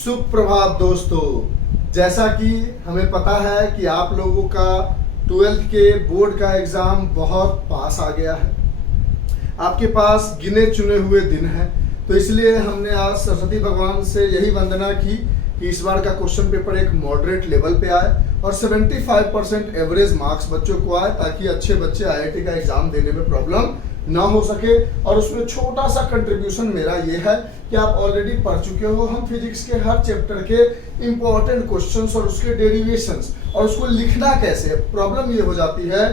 सुप्रभात दोस्तों। जैसा कि हमें पता है कि आप लोगों का 12th के बोर्ड का एग्ज़ाम बहुत पास आ गया है, आपके पास गिने चुने हुए दिन हैं, तो इसलिए हमने आज सरस्वती भगवान से यही वंदना की कि इस बार का क्वेश्चन पेपर एक मॉडरेट लेवल पे आए और 75% एवरेज मार्क्स बच्चों को आए, ताकि अच्छे बच्चे आईआईटी का एग्ज़ाम देने में प्रॉब्लम ना हो सके। और उसमें छोटा सा कंट्रीब्यूशन मेरा ये है कि आप ऑलरेडी पढ़ चुके हो, हम फिजिक्स के हर चैप्टर के इंपॉर्टेंट क्वेश्चंस और उसके डेरिवेशंस और उसको लिखना कैसे। प्रॉब्लम ये हो जाती है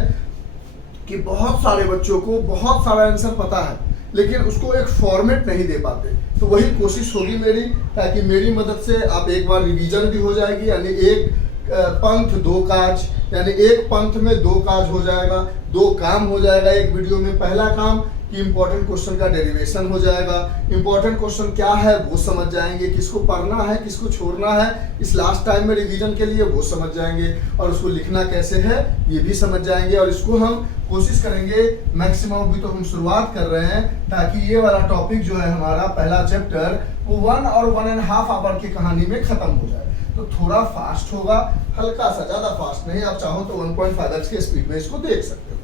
कि बहुत सारे बच्चों को बहुत सारा आंसर पता है लेकिन उसको एक फॉर्मेट नहीं दे पाते, तो वही कोशिश होगी मेरी, ताकि मेरी मदद से आप एक बार रिवीजन भी हो जाएगी, यानी एक पंथ दो काज, यानी एक पंथ में दो काज हो जाएगा, दो काम हो जाएगा एक वीडियो में। पहला काम कि इंपॉर्टेंट क्वेश्चन का डेरिवेशन हो जाएगा, इंपॉर्टेंट क्वेश्चन क्या है वो समझ जाएंगे, किसको पढ़ना है किसको छोड़ना है इस लास्ट टाइम में रिवीजन के लिए वो समझ जाएंगे, और उसको लिखना कैसे है ये भी समझ जाएंगे। और इसको हम कोशिश करेंगे मैक्सिमम, भी तो हम शुरुआत कर रहे हैं, ताकि ये वाला टॉपिक जो है हमारा पहला चैप्टर वो 1 और 1.5 आवर की कहानी में खत्म हो जाए। तो थोड़ा फास्ट होगा, हल्का सा, ज्यादा फास्ट नहीं। आप चाहो तो 1.5x के स्पीड में इसको देख सकते हो।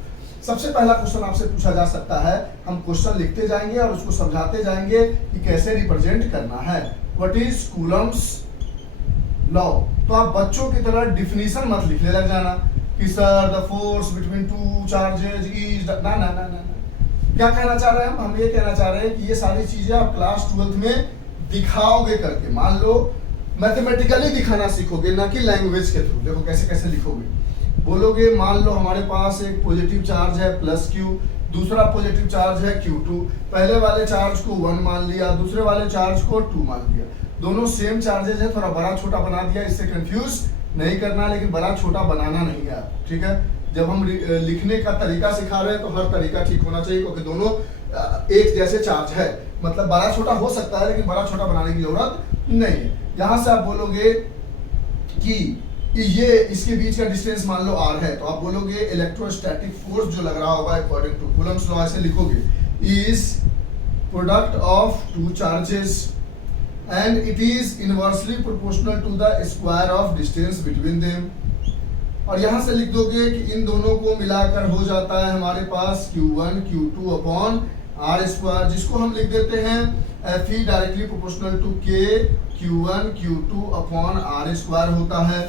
सबसे पहला क्वेश्चन आपसे पूछा जा सकता है, हम क्वेश्चन लिखते जाएंगे और उसको समझाते जाएंगे कि कैसे रिप्रेजेंट करना है। What is Coulomb's law. तो आप बच्चों की तरह डिफिनीशन मत लिखने लग जाना कि sir the force between two charges is ना ना ना ना। क्या कहना चाह रहे हैं हम ये कहना चाह रहे हैं कि ये सारी चीजें आप क्लास 12th में दिखाओगे करके। मान लो मैथमेटिकली दिखाना सीखोगे, ना कि लैंग्वेज के थ्रू। देखो कैसे कैसे लिखोगे, बोलोगे मान लो हमारे पास एक पॉजिटिव चार्ज है +q, दूसरा पॉजिटिव चार्ज है q2। पहले वाले चार्ज को 1 मान लिया, दूसरे वाले चार्ज को 2 मान लिया। दोनों सेम चार्जेज है, थोड़ा बड़ा छोटा बना दिया, इससे कंफ्यूज नहीं करना, लेकिन बड़ा छोटा बनाना नहीं है, ठीक है। जब हम लिखने का तरीका सिखा रहे हैं तो हर तरीका ठीक होना चाहिए, क्योंकि दोनों एक जैसे चार्ज है। मतलब बड़ा छोटा हो सकता है लेकिन बड़ा छोटा बनाने की जरूरत नहीं है। यहां से आप बोलोगे कि ये इसके बीच का डिस्टेंस मान लो r है, तो आप बोलोगे इलेक्ट्रोस्टैटिक फोर्स जो लग रहा होगा अकॉर्डिंग टू कूलम्स लॉ, ऐसे लिखोगे is product of two charges and it is inversely proportional to the square of distance between them. और यहां से लिख दोगे कि इन दोनों को मिलाकर हो जाता है हमारे पास q1 q2 upon r square, जिसको हम लिख देते हैं Fe directly proportional to k q1 q2 upon r square होता है,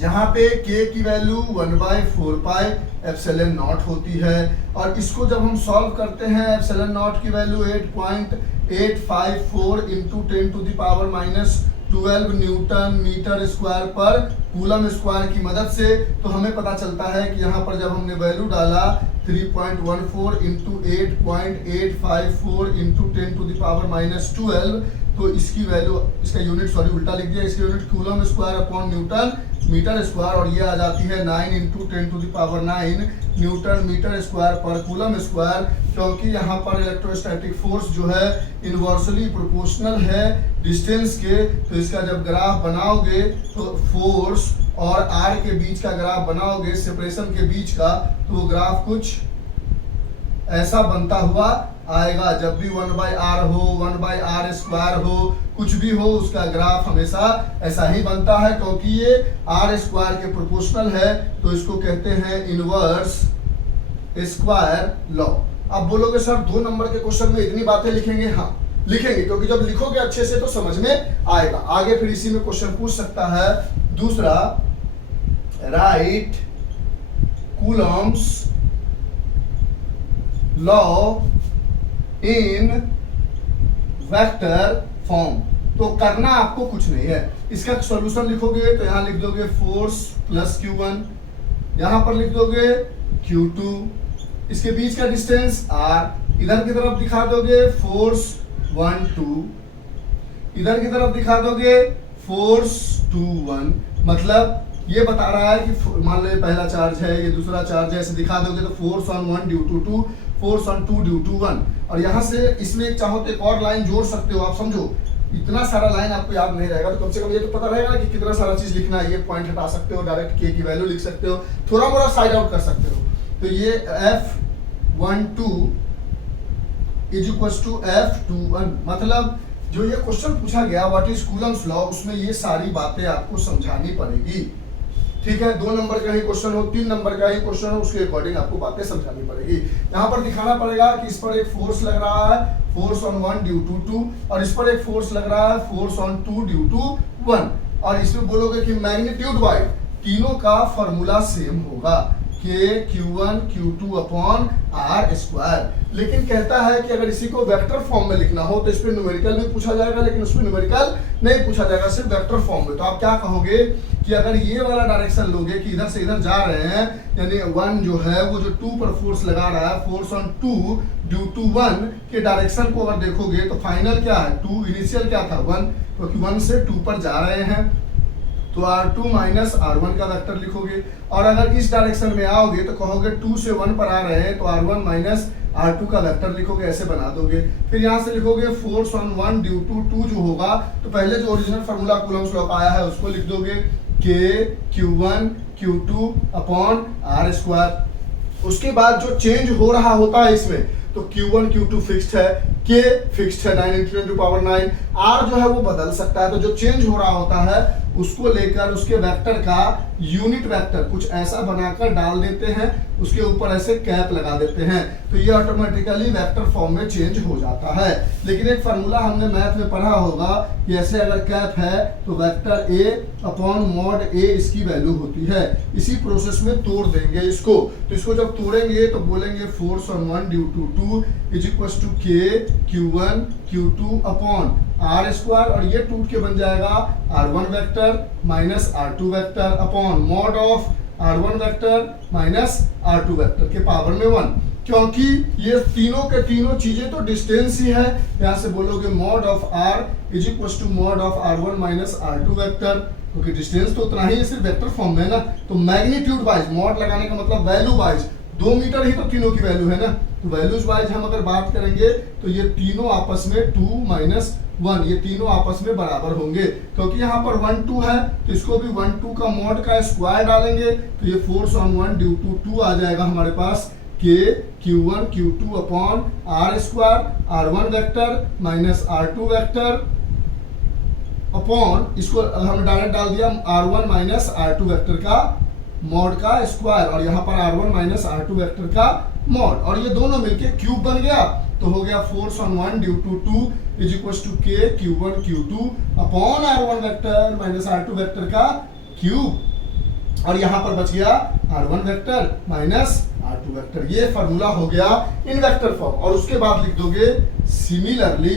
जहां पे k की वैल्यू 1/4 पाई एप्सिलॉन नॉट होती है। और इसको जब हम सॉल्व करते हैं, एप्सिलॉन नॉट की value 8.854 into 10⁻⁻12 newton metre square पर कूलम स्क्वायर की मदद से, तो हमें पता चलता है कि यहाँ पर जब हमने वैल्यू डाला 3.14 इंटू 8.854 इंटू 10⁻⁻12, तो इसकी वैल्यू, इसका यूनिट सॉरी उल्टा लिख दिया, इसकी unit coulomb square upon newton metre square, और ये आ जाती है 9 इंटू 10⁻9 न्यूटन मीटर स्क्वायर पर कूलम स्क्वायर। क्योंकि यहाँ पर इलेक्ट्रोस्टैटिक फोर्स जो है इनवर्सली प्रोपोर्शनल है डिस्टेंस के, तो इसका जब ग्राफ बनाओगे तो फोर्स और r के बीच का ग्राफ बनाओगे, सेपरेशन के बीच का, तो वो ग्राफ कुछ ऐसा बनता हुआ आएगा। जब भी 1/r हो, 1/r स्क्वायर हो, कुछ भी हो, उसका ग्राफ हमेशा ऐसा ही बनता है, क्योंकि ये r स्क्वायर के प्रोपोर्शनल है, तो इसको कहते हैं इनवर्स स्क्वायर लॉ। अब बोलोगे सर 2 नंबर के क्वेश्चन में इतनी बातें लिखेंगे? हाँ लिखेंगे, क्योंकि जब लिखोगे अच्छे से तो समझ में आएगा। आगे फिर इसी में क्वेश्चन पूछ सकता है दूसरा, right Coulomb's law in vector form. तो करना आपको कुछ नहीं है, इसका सॉल्यूशन लिखोगे तो यहां लिख दोगे फोर्स प्लस q1, यहां पर लिख दोगे q2, इसके बीच का डिस्टेंस r, इधर की तरफ दिखा दोगे फोर्स 1 2, इधर की तरफ दिखा दोगे फोर्स 2 1। मतलब ये बता रहा है कि मान लो ये पहला चार्ज है, ये दूसरा चार्ज है, ऐसे दिखा दोगे तो force on 1 due to 2, force on 2 due to 1। और यहाँ से इसमें एक चाहो तो एक और लाइन जोड़ सकते हो। आप समझो इतना सारा लाइन आपको याद नहीं रहेगा, तो कम से कम ये तो पता रहेगा कि कितना सारा चीज लिखना है। ये पॉइंट हटा सकते हो, डायरेक्ट k की वैल्यू लिख सकते हो, थोड़ा मोड़ा साइड आउट कर सकते हो। तो ये F12 is equal to F21, मतलब जो ये क्वेश्चन पूछा गया व्हाट इज कूलम्स लॉ, उसमें ये सारी बातें आपको समझानी पड़ेगी। ठीक है, 2 नंबर का ही क्वेश्चन हो, 3 नंबर का ही क्वेश्चन हो, उसके अकॉर्डिंग आपको बातें समझानी पड़ेगी। यहाँ पर दिखाना पड़ेगा कि इस पर एक फोर्स लग रहा है, फोर्स ऑन 1 ड्यू टू 2, और इस पर एक फोर्स लग रहा है, फोर्स ऑन 2 ड्यू टू 1, और इसमें बोलोगे कि मैग्नीट्यूड वाइज तीनों का फॉर्मूला सेम होगा, के Q1 Q2 upon R square. लेकिन कहता है कि अगर इसी को वेक्टर फॉर्म में लिखना हो तो इस पर न्यूमेरिकल भी पूछा जाएगा, लेकिन उसमें न्यूमेरिकल नहीं पूछा जाएगा, सिर्फ वेक्टर फॉर्म में। तो आप क्या कहोगे कि अगर ये वाला डायरेक्शन लोगे कि इधर से इधर जा रहे हैं, यानी 1 जो है वो जो 2 पर फोर्स लगा रहा है, फोर्स ऑन 2 ड्यू टू 1 के डायरेक्शन को अगर देखोगे तो फाइनल क्या है 2, इनिशियल क्या था 1, क्योंकि 1 से 2 पर जा रहे हैं तो R2 माइनस R1 का वेक्टर लिखोगे। और अगर इस डायरेक्शन में आओगे तो कहोगे 2 से 1 पर आ रहे हैं तो R1 माइनस R2 का वेक्टर लिखोगे, ऐसे बना दोगे। फिर यहाँ से लिखोगे फोर्स ऑन 1 ड्यू टू 2 जो होगा, तो पहले जो ओरिजिनल फार्मूला कूलम्स लॉ का आया है उसको लिख दोगे, के Q1 Q2 upon R square. उसके बाद जो चेंज हो रहा होता है इसमें, तो Q1 Q2 फिक्स्ड है, K फिक्स्ड है 9 × 10⁻⁹, R जो है वो बदल सकता है। तो जो चेंज हो रहा होता है उसको लेकर उसके वेक्टर का यूनिट वेक्टर कुछ ऐसा बनाकर डाल देते हैं, उसके ऊपर ऐसे कैप लगा देते हैं, तो ये ऑटोमेटिकली वेक्टर फॉर्म में चेंज हो जाता है। लेकिन एक फार्मूला हमने मैथ में पढ़ा होगा कि ऐसे अगर कैप है तो vector A upon mod A इसकी वैल्यू होती है। इसी प्रोसेस में तोड़ देंगे इसको, तो इसको जब तोड़ेंगे तो बोलेंगे force on 1 due to 2 is equal to K Q1 Q2 upon R square, और ये टूट के बन जाएगा R1 vector minus R2 vector upon mod of R1 vector minus R2 vector के पावर में 1। क्योंकि ये तीनों के तीनों चीजें तो डिस्टेंस ही है, यहाँ से बोलोगे mod of R is equal to mod of R1 minus R2 vector, क्योंकि डिस्टेंस तो उतना ही है, सिर्फ वेक्टर फॉर्म में ना। तो मैग्नीट्यूड वाइज मॉड लगाने का मतलब वैल्यू वाइज 2 मीटर ही तो तीनों की वैल्यू है ना, तो वैल्यूज वाइज हम अगर बात करेंगे तो ये तीनों आपस में 2 माइनस 1, ये तीनों आपस में बराबर होंगे। क्योंकि यहाँ पर 1 2 है तो इसको भी 1 2 का मॉड का स्क्वायर डालेंगे, तो ये फोर्स ऑन 1 ड्यू टू 2 आ जाएगा हमारे पास, के Q1 Q2 upon R square, R1 vector minus R2 vector upon, इसको हम डायरेक्ट डाल दिया R1 माइनस R2 वेक्टर का मॉड का स्क्वायर, और यहाँ पर R1 माइनस R2 वेक्टर का मॉड, और ये दोनों मिलके क्यूब बन गया, तो हो गया force on 1 due to 2 is equal to K Q1 Q2 upon R1 vector minus R2 vector का क्यूब, और यहाँ पर बच गया R1 vector minus R2 vector. ये फार्मूला हो गया इन वेक्टर फॉर्म। और उसके बाद लिख दोगे सिमिलरली,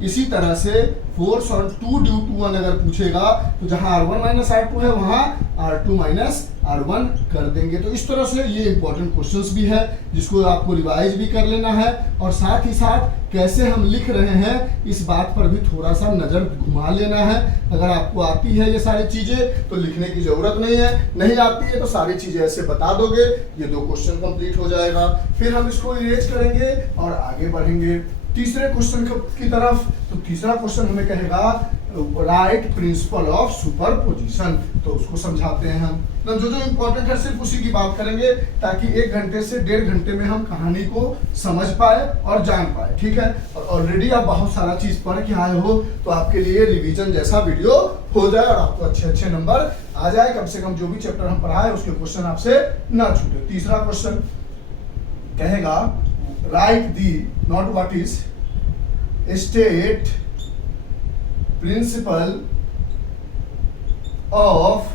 इसी तरह से फोर्स ऑन 2 ड्यू टू 1 अगर पूछेगा तो जहां R1 माइनस R2 है वहां R2 माइनस R1 कर देंगे। तो इस तरह से ये इंपॉर्टेंट क्वेश्चंस भी है जिसको आपको रिवाइज भी कर लेना है, और साथ ही साथ कैसे हम लिख रहे हैं इस बात पर भी थोड़ा सा नजर घुमा लेना है। अगर आपको आती है ये सारी चीजें तो लिखने की जरूरत नहीं है, नहीं आती है तो सारी चीजें ऐसे बता दोगे, ये 2 क्वेश्चन कंप्लीट हो जाएगा। फिर हम इसको इरेज करेंगे और आगे बढ़ेंगे तीसरे क्वेश्चन की तरफ। तो तीसरा क्वेश्चन हमें कहेगा राइट प्रिंसिपल ऑफ सुपरपोजिशन, तो उसको समझाते हैं हम। तो जो जो इम्पोर्टेंट है सिर्फ उसी की बात करेंगे, ताकि 1 घंटे से 1.5 घंटे में हम कहानी को समझ पाए और जान पाए, ठीक है। और ऑलरेडी आप बहुत सारा चीज पढ़ के आए हो, तो आपके लिए रिवीजन जैसा वीडियो हो जाए और आपको अच्छे नंबर आ जाए। कम से कम जो भी चैप्टर हम पढ़ाए उसके क्वेश्चन आपसे ना छूटे। तीसरा क्वेश्चन कहेगा right the, not what is, state principle of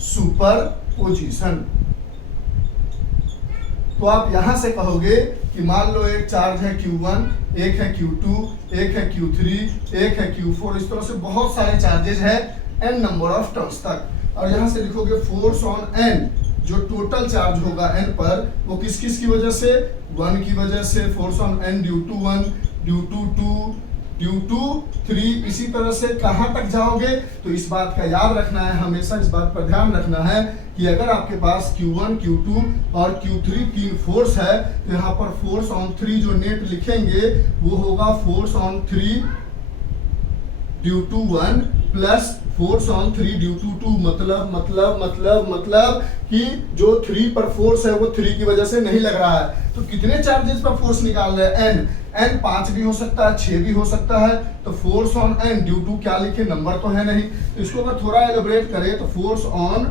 superposition. तो आप यहां से कहोगे कि मान लो एक चार्ज है Q1, एक है Q2, एक है Q3, एक है Q4, इस तरह से बहुत सारे चार्जेस है n नंबर ऑफ टर्न्स तक, और यहां से लिखोगे फोर्स ऑन n, जो टोटल चार्ज होगा n पर वो किस किस की वजह से, 1 की वजह से, force on n due to 1 due to 2 due to 3, इसी तरह से कहां तक जाओगे। तो इस बात का याद रखना है, हमेशा इस बात पर ध्यान रखना है कि अगर आपके पास Q1 Q2 और Q3 3 फोर्स है तो यहाँ पर फोर्स ऑन 3 जो नेट लिखेंगे वो होगा force on 3 due to 1 plus force on 3 due to 2। मतलब कि जो 3 पर फोर्स है वो 3 की वजह से नहीं लग रहा है। तो कितने चार्जेस पर फोर्स निकाल रहे हैं? n 5 भी हो सकता है, 6 भी हो सकता है। तो force on n due to क्या लिखे, नंबर तो है नहीं, तो इसको अगर थोड़ा एलोबरेट करें तो force on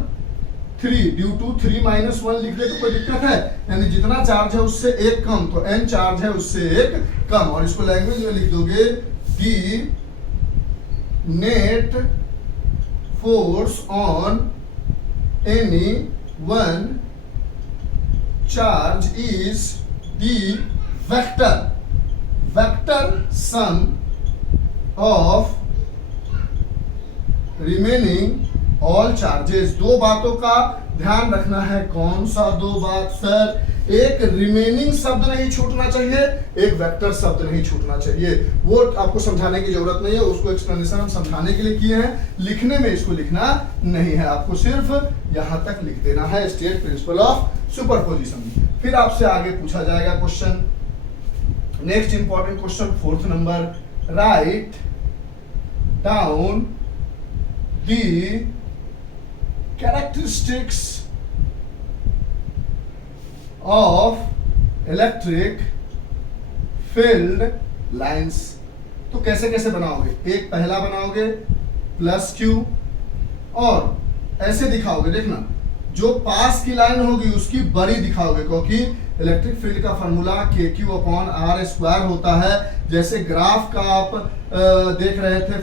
3 due to 3 minus 1 लिख दे तो कोई दिक्कत है? यानी जितना चार्ज है उससे एक कम, तो n चार्ज है उससे एक कम। और इसको लैंग्वेज में लिख दोगे कि net force on any one charge is the vector sum of remaining all charges. दो बातों का ध्यान रखना है। कौन सा दो बात सर? एक रिमेनिंग शब्द नहीं छूटना चाहिए, एक वेक्टर शब्द नहीं छूटना चाहिए। वो आपको समझाने की जरूरत नहीं है, उसको एक्सप्लेनेशन हम समझाने के लिए किए हैं, लिखने में इसको लिखना नहीं है, आपको सिर्फ यहां तक लिख देना है, स्टेट प्रिंसिपल ऑफ सुपरपोजिशन। फिर आपसे आगे पूछा जाएगा question, next important question 4th number, write down the characteristics of electric field lines. तो कैसे कैसे बनाओगे? एक पहला बनाओगे प्लस क्यू और ऐसे दिखाओगे, देखना जो पास की लाइन होगी उसकी बड़ी दिखाओगे, क्योंकि इलेक्ट्रिक फील्ड का फॉर्मूला KQ/R² होता है। जैसे ग्राफ का आप देख रहे थे,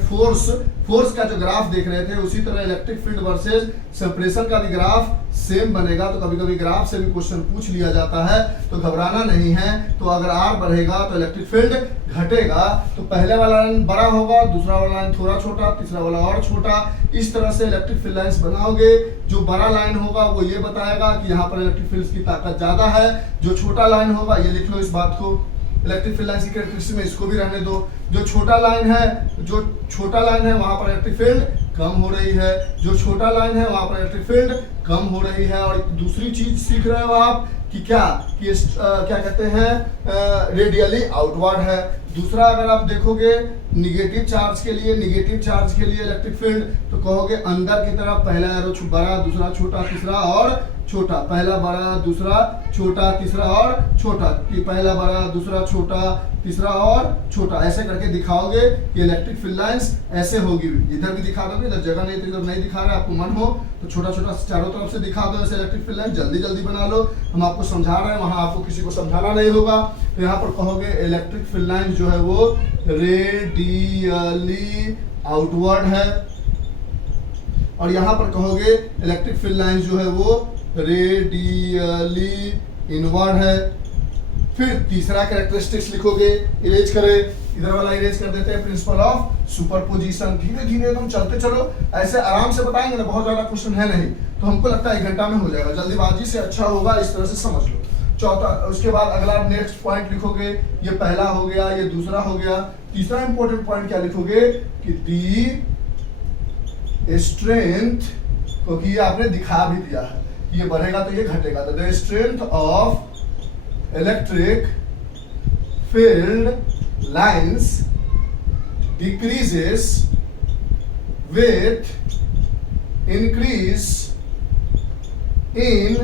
फोर्स का जो ग्राफ देख रहे थे, उसी तरह इलेक्ट्रिक फील्ड वर्सेस सेपरेशन का भी ग्राफ सेम बनेगा। तो कभी कभी ग्राफ से भी क्वेश्चन पूछ लिया जाता है, तो घबराना नहीं है। तो अगर R बढ़ेगा तो इलेक्ट्रिक फील्ड घटेगा। तो पहले वाला लाइन बड़ा होगा, दूसरा वाला लाइन थोड़ा छोटा, तीसरा वाला और छोटा। इस तरह से इलेक्ट्रिक फील्ड लाइंस बनाओगे। जो बड़ा लाइन होगा वो ये बताएगा कि यहाँ पर इलेक्ट्रिक फील्ड की ताकत ज्यादा है। जो छोटा लाइन होगा, ये लिख लो इस बात को, इलेक्ट्रिक फील्ड लाइन की कैरेक्टरिस्टिक में इसको भी रहने दो। जो छोटा लाइन है वहां पर इलेक्ट्रिक फील्ड कम हो रही है, जो छोटा लाइन है वहां पर इलेक्ट्रिक फील्ड कम हो रही है। और दूसरी चीज सीख रहे हो आप कि क्या कहते हैं, रेडियली आउटवर्ड है। दूसरा अगर आप देखोगे निगेटिव चार्ज के लिए इलेक्ट्रिक फील्ड, तो कहोगे अंदर की तरफ पहला एरो बड़ा, दूसरा छोटा, तीसरा और छोटा, पहला बड़ा, दूसरा छोटा, तीसरा और छोटा, कि पहला बड़ा, दूसरा छोटा, तीसरा और छोटा। ऐसे करके दिखाओगे कि इलेक्ट्रिक फील्ड लाइंस ऐसे होगी। इधर भी दिखा दोगे, इधर जगह नहीं तो इधर नहीं दिखा रहा है, आपको मन हो तो छोटा छोटा चारों तरफ से दिखा दो ऐसे इलेक्ट्रिक फील्ड लाइन, जल्दी बना लो। हम आपको समझा रहे हैं, वहां आपको किसी को समझाना नहीं होगा। तो यहाँ पर कहोगे इलेक्ट्रिक फील्ड लाइन जो है वो रेडियली आउटवर्ड है, और यहाँ पर कहोगे इलेक्ट्रिक फील्ड लाइन जो है वो रेडियली इनवर्ड है। फिर तीसरा कैरेक्टरिस्टिक्स लिखोगे, इरेज करें, इधर वाला इरेज कर देते हैं, प्रिंसिपल ऑफ सुपरपोजिशन। धीरे धीरे तुम चलते चलो, ऐसे आराम से बताएंगे ना, बहुत ज्यादा क्वेश्चन है नहीं, तो हमको लगता है 1 घंटा में हो जाएगा। जल्दीबाजी से अच्छा होगा, इस तरह से समझ लो। चौथा, उसके बाद अगला नेक्स्ट पॉइंट लिखोगे, ये पहला हो गया, ये दूसरा हो गया। तीसरा इंपॉर्टेंट पॉइंट क्या लिखोगे कि दी स्ट्रेंथ, क्योंकि ये आपने दिखा भी दिया है, ये बढ़ेगा तो ये घटेगा। तो the strength of electric field lines decreases with increase in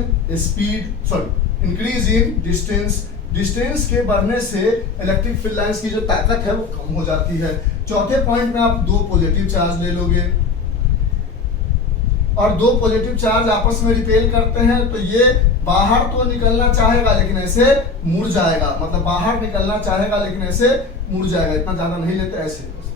distance के बढ़ने से इलेक्ट्रिक फील्ड लाइंस की जो ताकत है वो कम हो जाती है। चौथे पॉइंट में आप 2 पॉजिटिव चार्ज ले लोगे और 2 पॉजिटिव चार्ज आपस में रिपेल करते हैं, तो ये बाहर तो निकलना चाहेगा लेकिन ऐसे मुड़ जाएगा। मतलब बाहर निकलना चाहेगा लेकिन ऐसे मुड़ जाएगा, इतना ज्यादा नहीं लेते,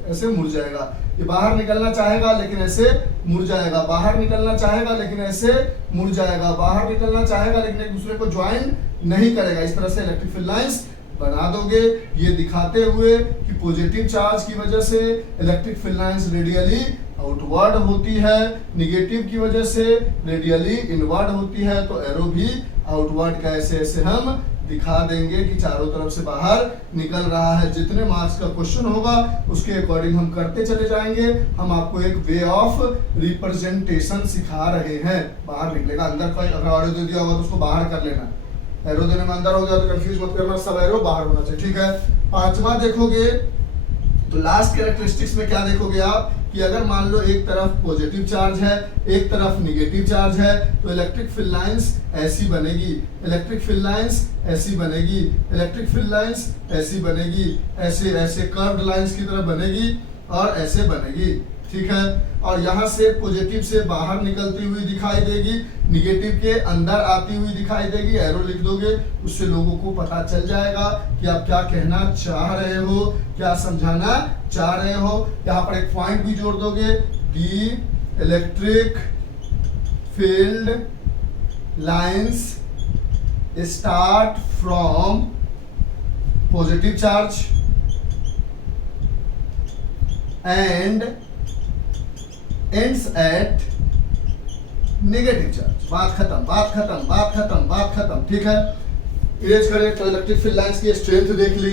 ऐसे मुड़ जाएगा। ये बाहर निकलना चाहेगा लेकिन ऐसे मुड़ जाएगा, बाहर निकलना चाहेगा लेकिन ऐसे मुड़ जाएगा, बाहर निकलना चाहेगा लेकिन एक दूसरे को ज्वाइन नहीं करेगा। इस तरह से इलेक्ट्रिक फील्ड लाइंस बना दोगे, ये दिखाते हुए कि पॉजिटिव चार्ज की वजह से electric field lines radially outward होती है, निगेटिव की वजह से रेडियली इनवर्ड होती है। तो एरो भी आउटवर्ड का ऐसे हम दिखा देंगे कि चारों तरफ से बाहर निकल रहा है। जितने मार्क्स का क्वेश्चन होगा उसके अकॉर्डिंग हम करते चले जाएंगे। हम आपको एक वे ऑफ रिप्रेजेंटेशन सिखा रहे हैं। बाहर निकलेगा, अंदर का अगर एरो दे दिया होगा तो उसको बाहर कर लेना, एरो देने में अंदर हो गया तो कंफ्यूज मत करना, सब एरो बाहर होना चाहिए, ठीक है। 5वां देखोगे तो लास्ट कैरेक्टरिस्टिक्स में क्या देखोगे आप कि अगर मान लो एक तरफ पॉजिटिव चार्ज है, एक तरफ निगेटिव चार्ज है, तो इलेक्ट्रिक फील्ड लाइंस ऐसी बनेगी, इलेक्ट्रिक फील्ड लाइंस ऐसी बनेगी, इलेक्ट्रिक फील्ड लाइंस ऐसी बनेगी, ऐसे ऐसे कर्व्ड लाइंस की तरह बनेगी और ऐसे बनेगी, ठीक है। और यहाँ से पॉजिटिव से बाहर निकलती हुई दिखाई देगी, निगेटिव के अंदर आती हुई दिखाई देगी, एरो लिख दोगे, उससे लोगों को पता चल जाएगा कि आप क्या कहना चाह रहे हो, क्या समझाना चाह रहे हो। यहाँ पर एक पॉइंट भी जोड़ दोगे, the electric field lines start from positive charge and ends at negative charge. बात खत्म, बात खत्म, बात खत्म, बात खत्म, ठीक है। इरेज करें तो इलेक्ट्रिक फील्ड लाइंस की स्ट्रेंथ देख ली,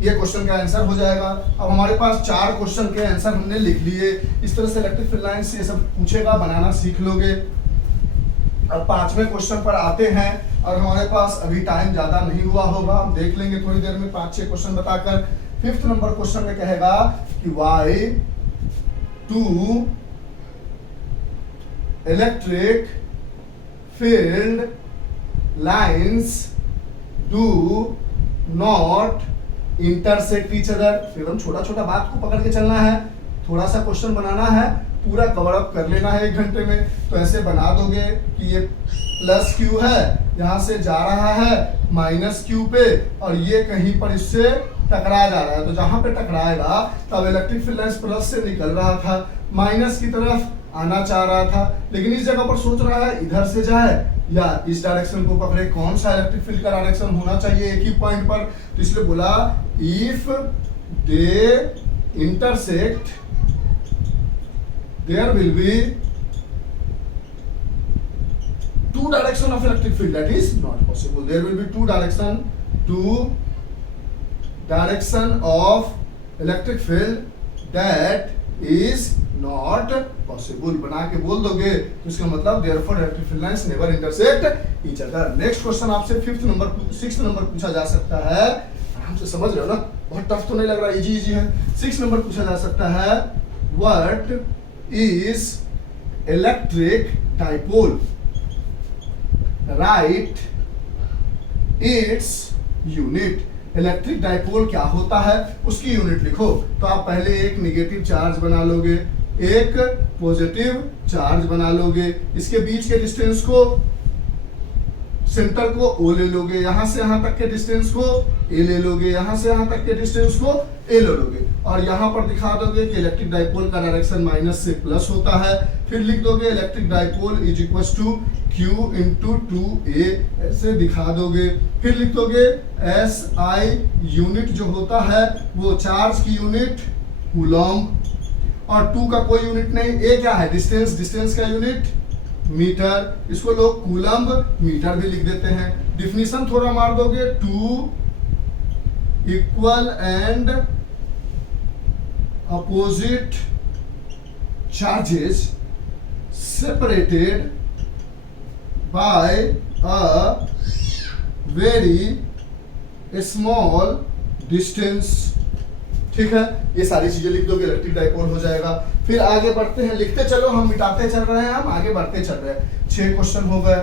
ये क्वेश्चन का आंसर हो जाएगा। अब हमारे पास 4 क्वेश्चन के आंसर हमने लिख लिए। इस तरह से इलेक्ट्रिक फील्ड लाइंस ये सब पूछेगा, बनाना सीख लोगे। अब 5वें क्वेश्चन पर आते हैं और हमारे पास अभी टाइम ज्यादा नहीं हुआ होगा, हम देख लेंगे थोड़ी देर में 5-6 क्वेश्चन बताकर। 5th नंबर क्वेश्चन में कहेगा कि Y 2 electric field lines do not intersect each other। फिर हम छोटा छोटा बात को पकड़ के चलना है, थोड़ा सा क्वेश्चन बनाना है, पूरा कवर अप कर लेना है 1 घंटे में। तो ऐसे बना दोगे कि ये प्लस क्यू है, यहाँ से जा रहा है माइनस क्यू पे, और ये कहीं पर इससे टकरा जा रहा है। तो जहां पे टकराएगा तब इलेक्ट्रिक फील्ड लाइंस प्लस से निकल रहा था, माइनस की तरफ आना चाह रहा था, लेकिन इस जगह पर सोच रहा है इधर से जाए या इस डायरेक्शन को पकड़े, कौन सा इलेक्ट्रिक फील्ड का डायरेक्शन होना चाहिए एक ही पॉइंट पर। तो इसलिए बोला if they intersect there will be 2 direction of electric field, that is not possible. There will be 2 direction of electric field that is not possible. बना के बोल दोगे तो इसका मतलब therefore electric field lines never intersect each other. Next question आपसे 6th number पूछा जा सकता है, आराम से समझ रहे हो ना, बहुत टफ तो नहीं लग रहा, इजी इजी है। 6th नंबर पूछा जा सकता है, what is electric dipole, right its unit. Electric dipole क्या होता है उसकी यूनिट लिखो। तो आप पहले एक नेगेटिव चार्ज बना लोगे, एक पॉजिटिव चार्ज बना लोगे, इसके बीच के डिस्टेंस को, सेंटर को ओ ले लोगे, यहां से यहां तक के डिस्टेंस को ए ले लोगे, यहां से यहां तक के डिस्टेंस को ए ले लोगे, और यहां पर दिखा दोगे कि इलेक्ट्रिक डाइपोल का डायरेक्शन माइनस से प्लस होता है। फिर लिख दोगे electric dipole is equal to Q into 2A, ऐसे दिखा दोगे। फिर लिख दोगे SI यूनिट जो होता है वो चार्ज की यूनिट कूलम्ब, और 2 का कोई यूनिट नहीं, A क्या है डिस्टेंस, डिस्टेंस का यूनिट मीटर, इसको लोग कूलम्ब मीटर भी लिख देते हैं। डिफिनीशन थोड़ा मार दोगे, 2 equal and opposite charges separated by a very small distance। ठीक है, ये सारी चीजें लिख दोगे, इलेक्ट्रिक डाइपोल हो जाएगा। फिर आगे बढ़ते हैं, लिखते चलो, हम मिटाते चल रहे हैं, हम आगे बढ़ते चल रहे हैं। 6 क्वेश्चन हो गए,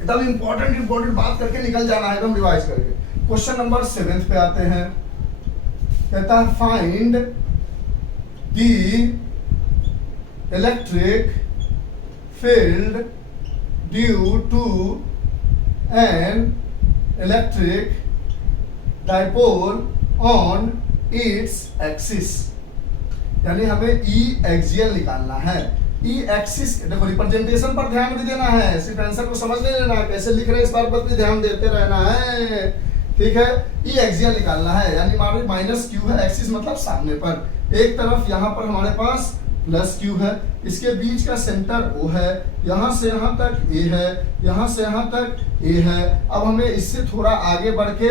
एकदम इंपॉर्टेंट बात करके निकल जाना है, एकदम रिवाइज करके। क्वेश्चन नंबर 7 पे आते हैं, कहता है find the electric field due to an electric dipole on its axis. यानी हमें ई एक्सियल निकालना है। ई एक्सिस, देखो रिप्रेजेंटेशन पर ध्यान भी देना है, सिर्फ आंसर को समझ नहीं लेना है, कैसे लिख रहे हैं इस बार पर भी ध्यान देते रहना है। ठीक है, ई एक्सियल निकालना है, यानी हमारे माइनस क्यू है, एक्सिस मतलब सामने पर। एक तरफ यहाँ पर हमारे पास प्लस क्यू है, इसके बीच का सेंटर ओ है, यहां से यहां तक ए है, यहां से यहां तक ए है। अब हमें इससे थोड़ा आगे बढ़ के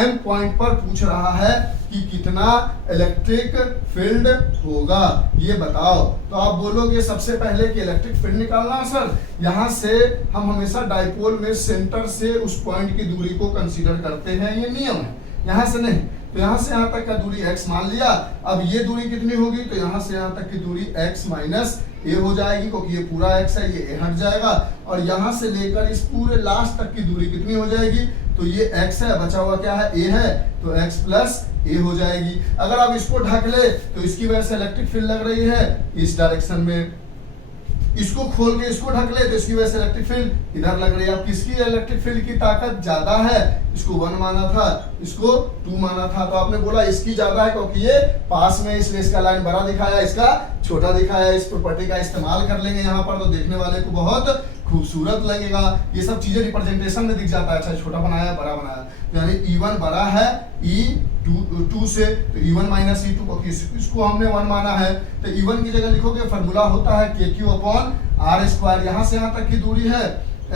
एम पॉइंट पर पूछ रहा है कि कितना इलेक्ट्रिक फील्ड होगा, ये बताओ। तो आप बोलोगे सबसे पहले कि इलेक्ट्रिक फील्ड निकालना सर, यहां से हम हमेशा डाइपोल में सेंटर से उस पॉइंट की दूरी को कंसीडर करते हैं, ये नियम है, यहां से नहीं। तो यहाँ से यहाँ तक का दूरी x मान लिया। अब ये दूरी कितनी होगी, तो यहाँ से यहाँ तक की दूरी x माइनस a हो जाएगी, क्योंकि ये पूरा x है, ये a हट जाएगा। और यहाँ से लेकर इस पूरे लास्ट तक की दूरी कितनी हो जाएगी, तो ये x है, बचा हुआ क्या है, a है, तो x प्लस a हो जाएगी। अगर आप इसको ढक ले तो इसकी वजह से इलेक्ट्रिक फील्ड लग रही है इस डायरेक्शन में, इसको खोल के इसको ढक ले तो इसकी वजह से इलेक्ट्रिक फील्ड इधर लग रही है। अब किसकी इलेक्ट्रिक फील्ड की ताकत ज्यादा है, इसको 1 माना था, इसको 2 माना था, तो आपने बोला इसकी ज्यादा है क्योंकि ये पास में, इसलिए इसका लाइन बड़ा दिखाया, इसका छोटा दिखाया। इस प्रॉपर्टी का इस्तेमाल कर लेंगे यहाँ पर, तो देखने वाले को बहुत खूबसूरत लगेगा। ये सब चीजें रिप्रेजेंटेशन में दिख जाता है, अच्छा छोटा बनाया बड़ा बनाया, यानी E1 बड़ा है E2 से, तो E1 माइनस E2 को इसको हमने 1 माना है, तो E1 की जगह लिखोगे फॉर्मूला होता है KQ अपॉन R स्क्वायर। यहाँ से यहाँ तक की दूरी है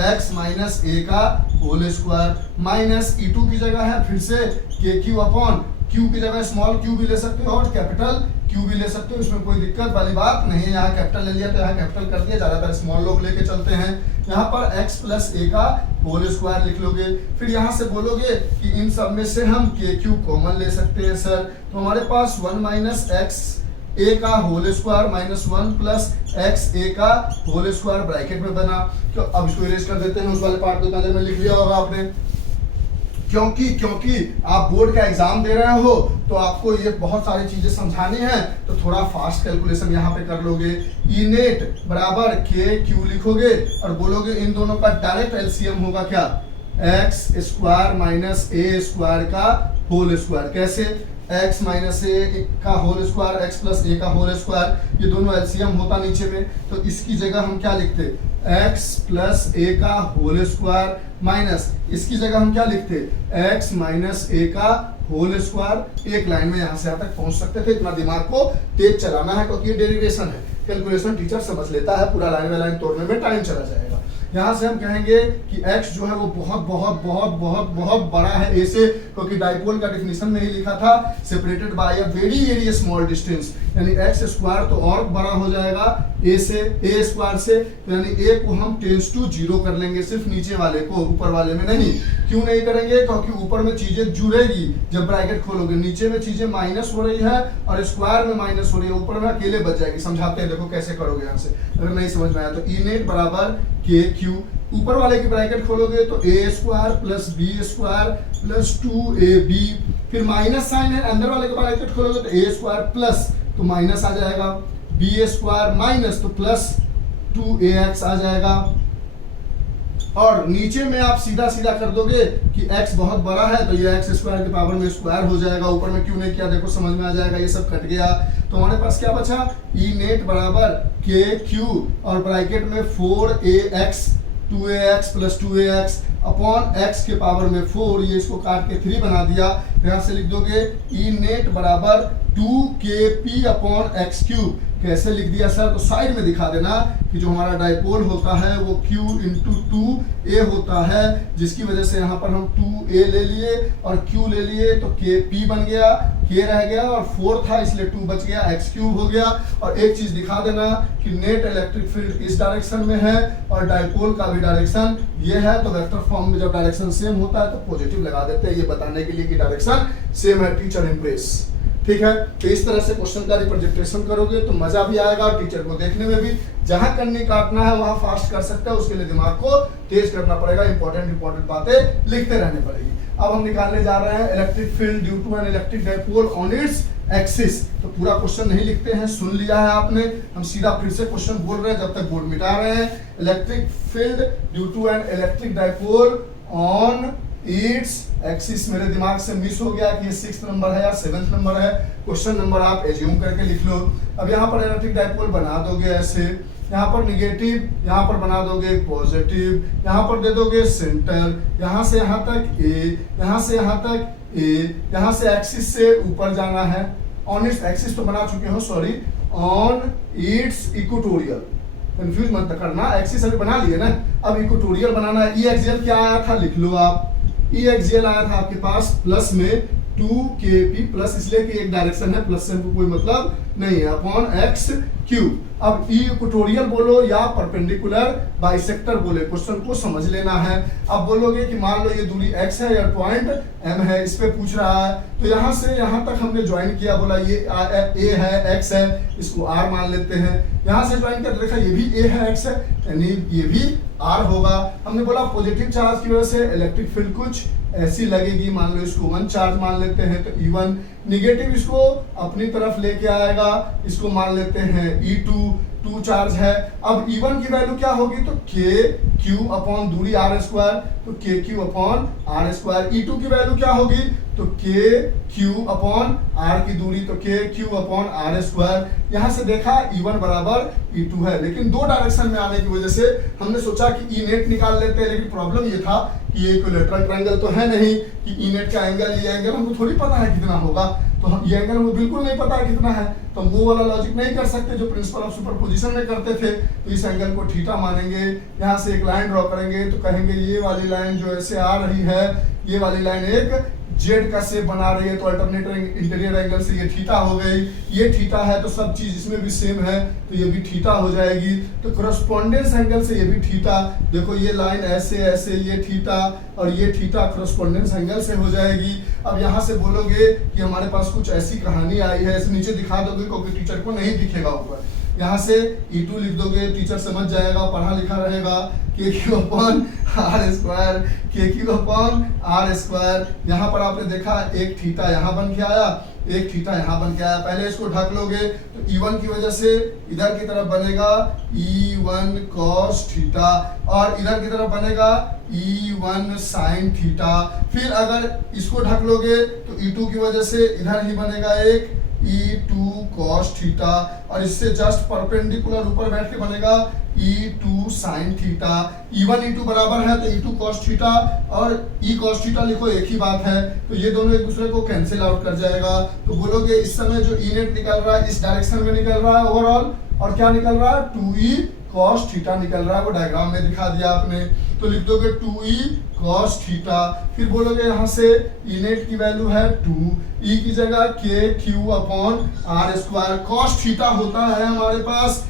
x माइनस a का होल स्क्वायर, माइनस E2 की जगह है फिर से KQ अपॉन Q की जगह स्मॉल q भी ले सकते हो और कैपिटल Q भी ले सकते हो, इसमें कोई दिक्कत वाली बात नहीं है। यहाँ कैपिटल ले लिया तो यहाँ कैपिटल कर दिया, ज्यादातर स्मॉल लोग लेके चलते हैं। यहाँ पर x प्लस a का होल स्क्वायर लिख लोगे, फिर यहाँ से बोलोगे कि इन सब में से हम KQ कॉमन ले सकते हैं सर, तो हमारे पास 1 माइनस x a का whole square minus 1 plus x a का होल स्क्वायर ब्रैकेट में बना। तो अब इसको इरेज कर देते हैं, उस वाले पार्ट को पहले में लिख लिया होगा आपने, क्योंकि आप बोर्ड का एग्जाम दे रहे हो तो आपको ये बहुत सारी चीजें समझानी है, तो थोड़ा फास्ट कैलकुलेशन यहाँ पे कर लोगे। ई नेट बराबर के क्यू लिखोगे और बोलोगे इन दोनों का डायरेक्ट एलसीएम होगा क्या, एक्स स्क्वायर माइनस ए स्क्वायर का होल स्क्वायर। कैसे, x माइनस ए का होल स्क्वायर x प्लस ए का होल स्क्वायर, ये दोनों एलसीएम होता नीचे में, तो इसकी जगह हम क्या लिखते, x प्लस ए का होल स्क्वायर माइनस इसकी जगह हम क्या लिखते, x माइनस ए का होल स्क्वायर। एक लाइन में यहाँ से यहाँ तक पहुंच सकते थे, इतना दिमाग को तेज चलाना है क्योंकि ये डेरिवेशन है, कैलकुलेशन टीचर समझ लेता है, पूरा लाइन बाय लाइन तोड़ने में टाइम चला जाएगा। यहाँ से हम कहेंगे कि x जो है वो बहुत बहुत बहुत बहुत बहुत बड़ा है a से, क्योंकि डाइपोल का डेफिनेशन में ही लिखा था separated by a very very small distance, यानी x स्क्वायर तो और बड़ा हो जाएगा a से, a स्क्वायर से, तो यानी a को हम टेंस टू 0 कर लेंगे, सिर्फ नीचे वाले को, ऊपर वाले में नहीं। क्यों नहीं करेंगे, क्योंकि ऊपर में चीजें जुड़ेगी, जब ब्रैकेट खोलोगे नीचे में चीजें माइनस हो रही है और स्क्वायर में माइनस हो रही है, ऊपर में अकेले बच जाएगी। समझाते हैं, देखो कैसे करोगे यहाँ से, अगर नहीं समझ में आया तो ई नेट बराबर के क्यू, ऊपर वाले की ब्रैकेट खोलोगे तो A square plus B square plus 2ab, फिर माइनस साइन है, अंदर वाले की ब्रैकेट खोलोगे तो ए स्क्वायर प्लस तो माइनस आ जाएगा, बी स्क्वायर माइनस तो प्लस 2ax आ जाएगा, और नीचे में आप सीधा सीधा कर दोगे कि x बहुत बड़ा है तो ये x स्क्वायर के पावर में स्क्वायर हो जाएगा, ऊपर में क्यों नहीं किया देखो समझ में आ जाएगा, ये सब कट गया। तो हमारे पास क्या बचा, ई नेट बराबर के क्यू और ब्रैकेट में 4ax 2ax plus 2ax upon x के पावर में 4, ये इसको काट के 3 बना दिया, यहाँ से लिख दोगे ई नेट बराबर 2kp अपॉन x क्यूब। कैसे लिख दिया सर, तो साइड में दिखा देना कि जो हमारा डाइपोल होता है वो q इंटू 2a होता है, जिसकी वजह से यहाँ पर हम 2a ले लिए और q ले लिए तो kp बन गया, k रह गया और 4 था इसलिए 2 बच गया, x क्यूब हो गया। और एक चीज दिखा देना कि नेट इलेक्ट्रिक फील्ड इस डायरेक्शन में है और डाइपोल का भी डायरेक्शन ये है, तो वेक्टर फॉर्म में जब डायरेक्शन सेम होता है तो पॉजिटिव लगा देते हैं, ये बताने के लिए कि डायरेक्शन सेम है, टीचर इम्प्रेस। ठीक है, तो इस तरह से क्वेश्चन का रिप्रेजेंटेशन करोगे तो मजा भी आएगा और टीचर को देखने में भी, जहां करनी काटना है वहां फास्ट कर सकता है, उसके लिए दिमाग को तेज करना पड़ेगा, इंपॉर्टेंट बातें लिखते रहने पड़ेगी। अब हम निकालने जा रहे हैं electric field due to an electric dipole on its axis. तो पूरा क्वेश्चन नहीं लिखते हैं, सुन लिया है आपने, हम सीधा फिर से क्वेश्चन बोल रहे हैं जब तक बोर्ड मिटा रहे हैं। Electric field due to an electric dipole on its axis, मेरे दिमाग से मिस हो गया कि ये 6th नंबर है या 7th नंबर है, क्वेश्चन नंबर आप एज्यूम करके लिख लो। अब यहाँ पर इलेक्ट्रिक डाइपोल बना दोगे ऐसे, यहाँ पर निगेटिव, यहाँ पर बना दोगे पॉजिटिव, यहाँ पर दे दोगे सेंटर, यहाँ से यहाँ तक ए, यहाँ से यहाँ तक ए, यहाँ से एक्सिस से ऊपर जाना है, ऑन इट्स एक्सिस तो बना चुके हो, sorry, on it's equatorial, confuse मत करना, एक्सिस अभी बना लिए ना, अब इक्वेटोरियल बनाना है। ई एक्सियल क्या आया था लिख लो आप, ई एक्सियल आया था आपके पास प्लस में 2kp प्लस, इसलिए कि एक डायरेक्शन है, प्लस से हमको कोई मतलब नहीं है, अपॉन एक्स क्यूब। अब इक्वेटोरियल बोलो या परपेंडिकुलर बाइसेक्टर बोले, क्वेश्चन को समझ लेना है। अब बोलोगे कि मान लो ये दूरी x है या पॉइंट m है, इस पे पूछ रहा है, तो यहाँ से यहाँ तक हमने ज्वाइन किया, बोला ये a है x है, इसको r मान लेते हैं। यहाँ से ज्वाइन कर देखा ये भी a है x है, यानी ये भी r होगा। हमने बोला पॉजिटिव चार्ज की वजह से इलेक्ट्रिक फील्ड कुछ ऐसी लगेगी, मान लो इसको 1 चार्ज मान लेते हैं तो E1, निगेटिव इसको अपनी तरफ लेके आएगा, इसको मान लेते हैं E2, 2 चार्ज है। अब E1 की वैल्यू क्या होगी, तो KQ अपॉन दूरी R स्क्वायर, तो KQ upon R square. E2 की वैल्यू क्या होगी, तो KQ अपॉन R की दूरी, तो KQ अपॉन R स्क्वायर। यहाँ से देखा E1 बराबर E2 है, लेकिन दो डायरेक्शन में आने की वजह से हमने सोचा कि E नेट निकाल लेते हैं, लेकिन प्रॉब्लम ये था कि ये इक्विलैटरल ट्रायंगल तो है नहीं कि E नेट का एंगल, ये एंगल हमको थोड़ी पता है कितना होगा, तो हम ये एंगल हमको बिल्कुल नहीं पता है कितना है, तो हम वो वाला लॉजिक नहीं कर सकते जो प्रिंसिपल ऑफ सुपरपोजिशन में करते थे। तो इस एंगल को थीटा मानेंगे, यहाँ से एक लाइन ड्रॉ करेंगे, तो कहेंगे ये वाली लाइन जो ऐसे आ रही है, ये वाली लाइन एक जेड का शेप बना रही है, तो अल्टरनेटर इंटीरियर एंगल से ये थीटा हो गई, ये थीटा है तो सब चीज इसमें भी सेम है, तो ये भी थीटा हो जाएगी। तो करस्पॉन्डेंस एंगल से ये भी थीटा, देखो ये लाइन ऐसे ऐसे, ये थीटा और ये थीटा करस्पॉन्डेंस एंगल से हो जाएगी। अब यहाँ से बोलोगे कि हमारे पास कुछ ऐसी कहानी आई है, इसे नीचे दिखा दोगे क्योंकि टीचर को नहीं दिखेगा ऊपर, यहाँ से E2 लिख दोगे, टीचर समझ जाएगा, पढ़ा लिखा रहेगा, KQ upon R square, KQ upon R square. यहाँ पर आपने देखा एक थीटा यहाँ बन के आया, एक थीटा यहाँ बन के आया। पहले इसको ढक लोगे तो E1 की वजह से इधर की तरफ बनेगा E1 cos थीटा, और इधर की तरफ बनेगा E1 sin थीटा। फिर अगर इसको ढक लोगे तो E2 की वजह से इधर ही बनेगा एक E2 cos थीटा, और इससे जस्ट परपेंडिकुलर ऊपर बैठ के बनेगा E2 sin theta. E1 E2 बराबर है तो E2 cos थीटा और E cos थीटा लिखो, एक ही बात है, तो ये दोनों एक दूसरे को कैंसिल आउट कर जाएगा। तो बोलोगे इस समय जो E नेट निकल रहा है इस डायरेक्शन में निकल रहा है ओवरऑल, और क्या निकल रहा है 2E cos थीटा निकल रहा है, वो डायग्राम में दिखा दिया आपने। तो लिख दोगे 2E cos थीटा। फिर बोलोगे यहाँ से E नेट की वैल्यू है 2, E की जगह KQ upon R square. cos theta होता है हमारे पास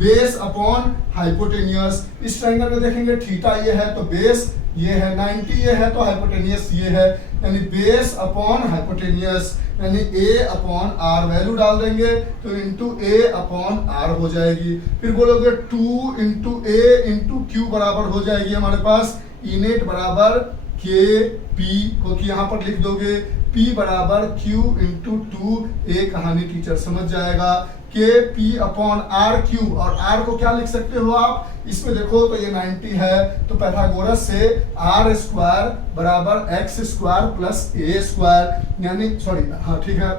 बेस अपॉन हाइपोटेनियस। इस ट्रायंगल में देखेंगे थीटा ये है तो बेस ये है, 90 ये है तो हाइपोटेनियस ये है, यानी बेस अपॉन हाइपोटेनियस, यानी A अपॉन R वैल्यू डाल देंगे तो इंटू A अपॉन R हो जाएगी। फिर बोलोगे 2 इंटू A इंटू Q बराबर हो जाएगी हमारे पास E नेट बराबर KP, क्योंकि यहाँ पर लिख दोगे P बराबर Q इंटू 2A, कहानी टीचर समझ जाएगा। KP अपॉन RQ, और R को क्या लिख सकते हो आप, इसमें देखो तो ये 90 है तो पैथागोरस से R स्क्वायर बराबर x square plus A square, यानी सॉरी हाँ ठीक है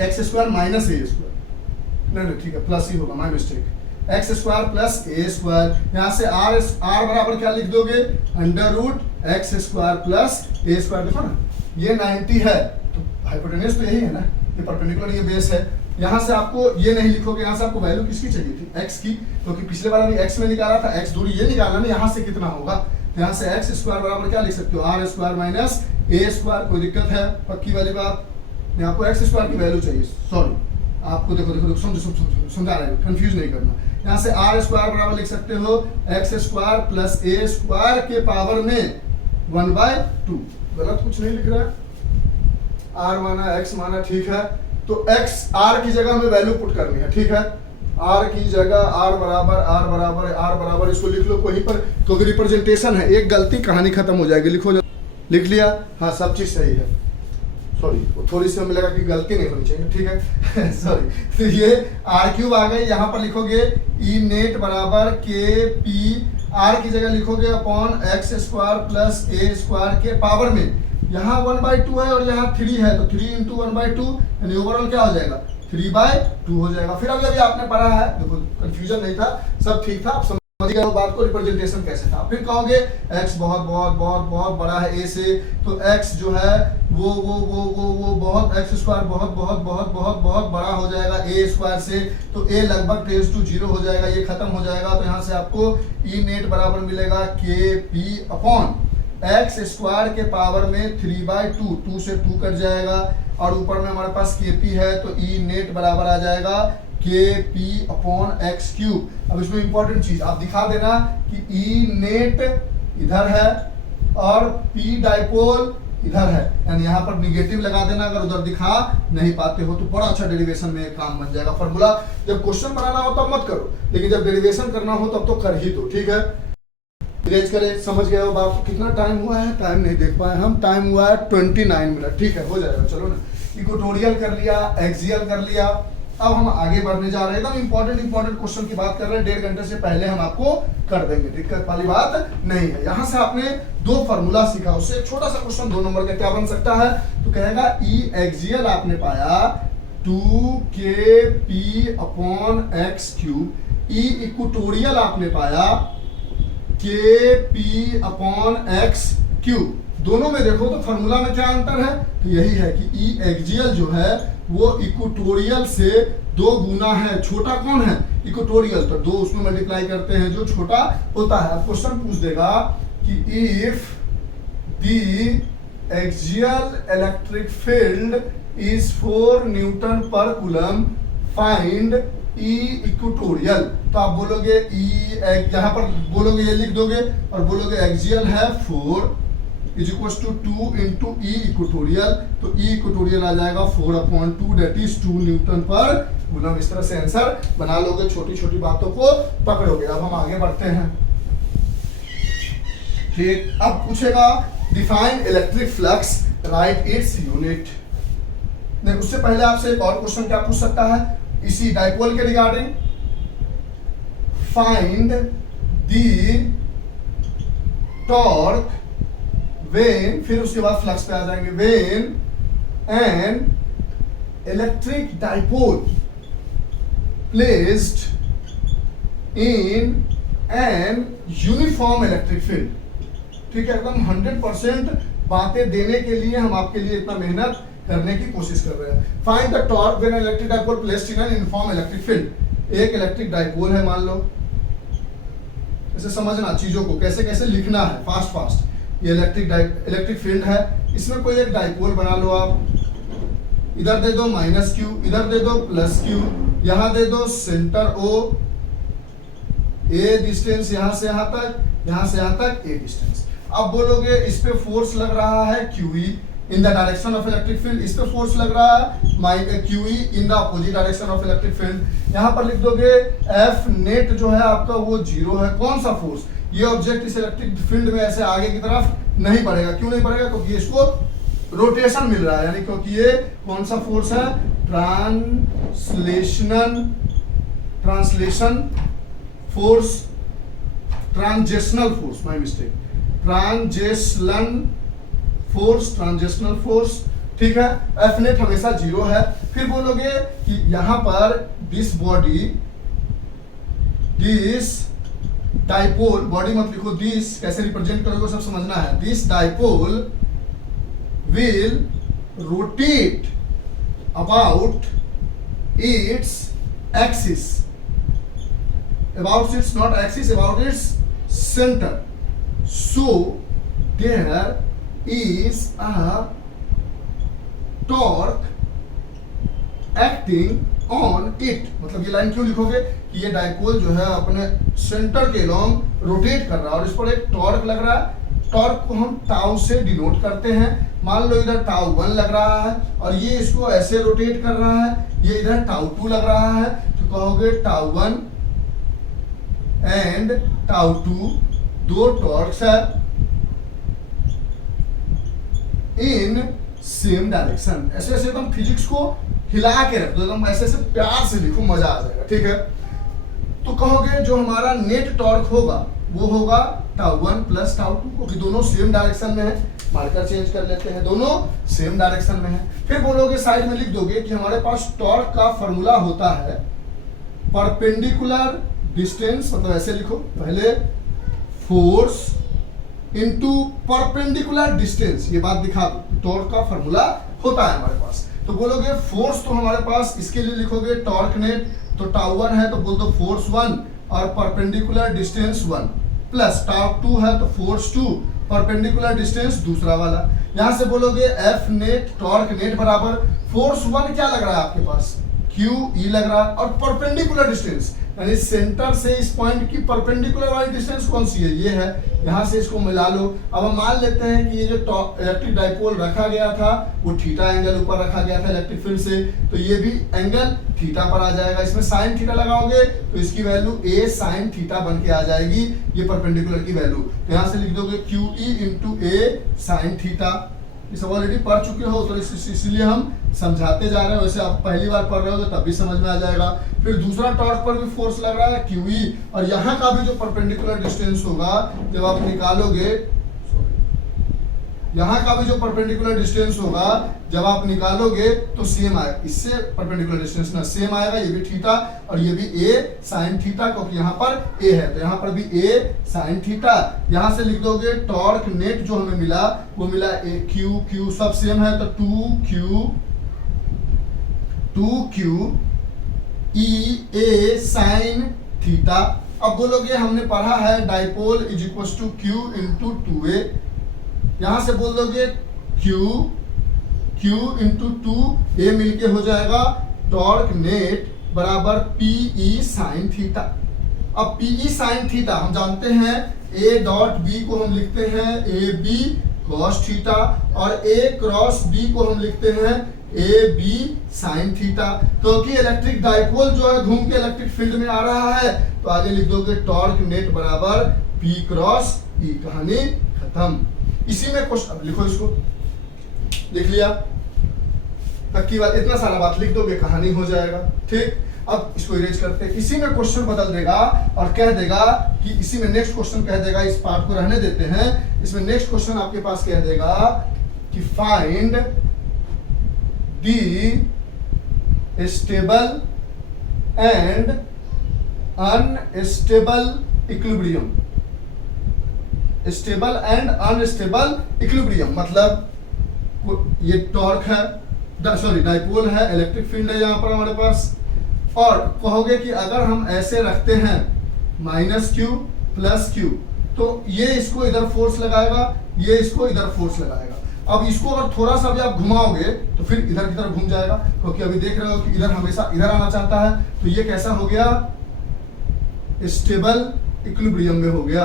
x square minus A square, नहीं ठीक है प्लस ही होगा, my mistake, x square plus A square. यहाँ से R बराबर क्या लिख दोगे, under root x square plus A square. देखो ना ये 90 है तो हाइपोटेन्यूज तो यही है ना, ये परपेंडिकुलर ये बेस है। यहाँ से आपको ये नहीं लिखोगे, यहाँ से आपको वैल्यू किसकी चाहिए थी, x की, क्योंकि पिछले बार भी x में निकाला था, x दूरी ये निकाला ना, यहाँ से कितना होगा, तो यहाँ से x स्क्वायर बराबर क्या लिख सकते हो, R square minus A square. कोई दिक्कत है, पक्की वाली बात, यहाँ आपको x स्क्वायर की वैल्यू चाहिए, सॉरी आपको देखो समझा रहे हो, कंफ्यूज नहीं करना। यहाँ से R स्क्वायर बराबर लिख सकते हो x square plus A square के पावर में 1/2, गलत कुछ नहीं लिख रहा है, R माना x माना, ठीक है। तो x r की जगह हमें वैल्यू पुट करनी है, ठीक है, r की जगह r बराबर इसको लिख लो कहीं पर, क्योंकि रिप्रेजेंटेशन है, एक गलती कहानी खत्म हो जाएगी। लिखो, लिख लिया, हाँ सब चीज सही है, सॉरी थोड़ी सी हमें लगा कि गलती नहीं होनी चाहिए, ठीक है सॉरी। तो ये r³ आ गई, यहाँ पर लिखोगे E नेट बराबर KP, r की जगह लिखोगे upon x square plus A square के पावर में, यहाँ 1/2 है और यहाँ 3 है तो 3 इंटू 1/2, यानी ओवरऑल क्या हो जाएगा 3/2 हो जाएगा। फिर अभी आपने पढ़ा है, देखो कंफ्यूजन नहीं था, सब ठीक था, आप समझ गए बात को, रिप्रेजेंटेशन कैसे था। फिर कहोगे x बहुत बहुत बहुत बहुत बड़ा है a से, तो x जो है वो बहुत x स्क्वायर बहुत बहुत बहुत बहुत बहुत बड़ा हो जाएगा a स्क्वायर से, तो a लगभग टेंस टू 0 हो जाएगा, ये खत्म हो जाएगा। तो यहाँ से आपको E नेट बराबर मिलेगा KP अपॉन एक्स स्क्वायर के पावर में 3/2, 2 से 2 कट जाएगा और ऊपर में हमारे पास KP है तो ई नेट बराबर आ जाएगा KP/x³। अब इसमें इंपॉर्टेंट चीज आप दिखा देना कि ई नेट इधर है और P डाइपोल इधर है, यानी यहाँ पर निगेटिव लगा देना अगर उधर दिखा नहीं पाते हो तो बड़ा अच्छा डेरिवेशन में काम बन जाएगा। फॉर्मूला जब क्वेश्चन बनाना हो तब मत करो, लेकिन जब डेरिवेशन करना हो तब तो कर ही दो, ठीक है। इरेज करें, समझ गए हो बात। कितना टाइम हुआ है, टाइम नहीं देख पाए हम, टाइम हुआ है 29 मिनट, ठीक है, हो जाएगा। चलो ना, इक्वेटोरियल कर लिया, एक्सियल कर लिया, अब हम आगे बढ़ने जा रहे हैं। एकदम इंपॉर्टेंट क्वेश्चन की बात कर रहे हैं, 1.5 घंटे से पहले हम आपको कर देंगे, दिक्कत वाली बात नहीं है। यहां से आपने 2 फार्मूला सीखा, उससे एक छोटा सा क्वेश्चन 2 नंबर का क्या बन सकता है, तो कहेगा ई एक्सियल आपने पाया 2KP/x³, ई इक्वेटोरियल आपने पाया KP/x³। दोनों में देखो तो फार्मूला में क्या अंतर है, तो यही है कि ई एक्सियल जो है वो इक्वेटोरियल से 2 गुना है। छोटा कौन है, इक्वेटोरियल, तो 2 उसमें मल्टीप्लाई करते हैं जो छोटा होता है। अब क्वेश्चन पूछ देगा कि if the axial electric field is 4 Newton पर कूलम फाइंड ई इक्वेटोरियल, तो आप बोलोगे ई, यहाँ पर बोलोगे ये लिख दोगे और बोलोगे एक्सियल है 4 is equal to 2 into E equatorial, तो ई इक्वेटोरियल आ जाएगा 4/2, दैट इज 2 न्यूटन पर कूलम। इस तरह से आंसर बना लोगे, छोटी छोटी बातों को पकड़ोगे। अब हम आगे बढ़ते हैं, ठीक। अब पूछेगा define electric flux, right its unit. नहीं, उससे पहले आपसे एक और क्वेश्चन क्या पूछ सकता है इसी डाइपोल के regarding, find the torque when, फिर उसके बाद फ्लक्स पे आ जाएंगे, when an electric dipole placed in an uniform electric field, ठीक है। एकदम 100% बातें देने के लिए हम आपके लिए इतना मेहनत करने की कोशिश कर रहे हैं। Find the torque when electric dipole placed in an uniform electric field. एक इलेक्ट्रिक डाइपोल है मान लो, ऐसे समझना चीजों को, कैसे कैसे लिखना है, फास्ट। ये इलेक्ट्रिक फील्ड है, इसमें कोई एक डाइपोल बना लो आप, इधर दे दो -q, इधर दे दो +q, यहां दे दो सेंटर O, a डिस्टेंस यहां से यहां तक, यहां से यहां तक a डिस्टेंस। अब बोलोगे इस पे फोर्स लग रहा है QE in the direction of electric field, इस पे फोर्स लग रहा है QE in the opposite direction of electric field. यहां पर लिख दोगे F नेट जो है आपका वो 0 है। कौन सा फोर्स, ये ऑब्जेक्ट इस इलेक्ट्रिक फील्ड में ऐसे आगे की तरफ नहीं बढ़ेगा। क्यों नहीं बढ़ेगा, क्योंकि इसको रोटेशन मिल रहा है, यानी क्योंकि ये कौन सा फोर्स है, translation force, transitional force, my mistake, transitional force, ठीक है। एफ नेट हमेशा 0 है। फिर बोलोगे कि यहां पर दिस डाइपोल, बॉडी मत लिखो, दिस कैसे रिप्रेजेंट करोगे सब समझना है। This dipole will rotate about its axis, about its not axis, about its center, so there is a torque acting on it। मतलब ये लाइन क्यों लिखोगे कि ये डाइपोल जो है अपने सेंटर के लॉन्ग रोटेट कर रहा है और इस पर एक टॉर्क लग रहा है। टॉर्क को हम टाउ से डिनोट करते हैं। मान लो इधर τ1 लग रहा है और ये इसको ऐसे रोटेट कर रहा है, ये इधर τ2 लग रहा है, तो कहोगे τ1 एंड τ2 दो टॉर्क्स है इन सेम डायरेक्शन। ऐसे ऐसे एकदम फिजिक्स को हिला के रख दो, एकदम ऐसे ऐसे प्यार से लिखो, मजा आ जाएगा, ठीक है। तो कहोगे जो हमारा नेट टॉर्क होगा वो होगा τ1 + τ2, क्योंकि दोनों सेम डायरेक्शन में है। मार्कर चेंज कर लेते हैं, दोनों सेम डायरेक्शन में है। फिर बोलोगे साइड में लिख दोगे कि हमारे पास टॉर्क का फॉर्मूला होता है परपेंडिकुलर डिस्टेंस, मतलब ऐसे लिखो पहले, फोर्स इनटू परपेंडिकुलर डिस्टेंस, ये बात दिखा दो, टॉर्क का फॉर्मूला होता है हमारे पास। तो बोलोगे फोर्स तो हमारे पास, इसके लिए लिखोगे टॉर्क नेट, तो τ1 है तो बोल दो फोर्स 1 और परपेंडिकुलर डिस्टेंस 1, प्लस τ2 है तो फोर्स 2, परपेंडिकुलर डिस्टेंस दूसरा वाला। यहां से बोलोगे एफ नेट टॉर्क नेट बराबर फोर्स 1 क्या लग रहा है आपके पास, क्यू ई लग रहा है, और परपेंडिकुलर डिस्टेंस यानी सेंटर से इस पॉइंट की परपेंडिकुलर वाली डिस्टेंस कौन सी है, ये है। यहां से इसको मिला लो। अब हम मान लेते हैं कि ये जो इलेक्ट्रिक डाइपोल रखा गया था वो थीटा एंगल ऊपर रखा गया था इलेक्ट्रिक फील्ड से, तो ये भी एंगल थीटा पर आ जाएगा। इसमें साइन थीटा लगाओगे तो इसकी वैल्यू ए साइन थीटा बन के आ जाएगी, ये परपेंडिकुलर की वैल्यू। तो यहां से लिख दोगे क्यू ई इंटू ए साइन थीटा। ये सब ऑलरेडी पढ़ चुके हो तो इसलिए हम समझाते जा रहे हैं, वैसे आप पहली बार पढ़ रहे हो तो तब भी समझ में आ जाएगा। फिर दूसरा टॉर्क पर भी फोर्स लग रहा है QE, और यहाँ का भी जो परपेंडिकुलर डिस्टेंस होगा जब आप निकालोगे, यहाँ का भी जो परपेंडिकुलर डिस्टेंस होगा जब आप निकालोगे तो सेम आएगा, इससे परपेंडिकुलर डिस्टेंस ना सेम आएगा, ये भी थीटा और ये भी ए साइन थीटा, क्योंकि यहाँ पर ए है तो यहाँ पर भी ए साइन थीटा। यहाँ से लिख दोगे टॉर्क नेट जो हमें मिला वो मिला ए क्यू सब सेम है तो 2Q ई ए साइन थीटा। अब बोलोगे हमने पढ़ा है dipole is equal to Q into 2A, यहां से बोल दोगे Q इंटू 2A मिलके हो जाएगा टॉर्क नेट बराबर PE साइन थीटा। अब PE साइन थीटा हम जानते हैं A डॉट B को हम लिखते हैं AB cos थीटा और A क्रॉस B को हम लिखते हैं AB साइन थीटा। क्योंकि इलेक्ट्रिक डाइपोल जो है घूम के इलेक्ट्रिक फील्ड में आ रहा है तो आगे लिख दोगे टॉर्क नेट बराबर P क्रॉस E, कहानी खत्म। इसी में क्वेश्चन, अब लिखो इसको, लिख लिया पक्की बात, इतना सारा बात लिख दोगे कहानी हो जाएगा। ठीक, अब इसको इरेज करते हैं। इसी में क्वेश्चन बदल देगा और कह देगा कि इसी में नेक्स्ट क्वेश्चन कह देगा, इस पार्ट को रहने देते हैं, इसमें नेक्स्ट क्वेश्चन आपके पास कह देगा कि find the stable and unstable equilibrium. Stable and unstable equilibrium मतलब ये टॉर्क है, सॉरी डाइपोल है, इलेक्ट्रिक फील्ड है यहाँ पर हमारे पास, और कहोगे कि अगर हम ऐसे रखते हैं -Q + Q तो ये इसको इधर फोर्स लगाएगा, ये इसको इधर फोर्स लगाएगा। अब इसको अगर थोड़ा सा भी आप घुमाओगे तो फिर इधर की तरफ घूम जाएगा, क्योंकि अभी देख रहे हो कि इधर हमेशा इधर आना चाहता है, तो ये कैसा हो गया, स्टेबल इक्विलिब्रियम में हो गया,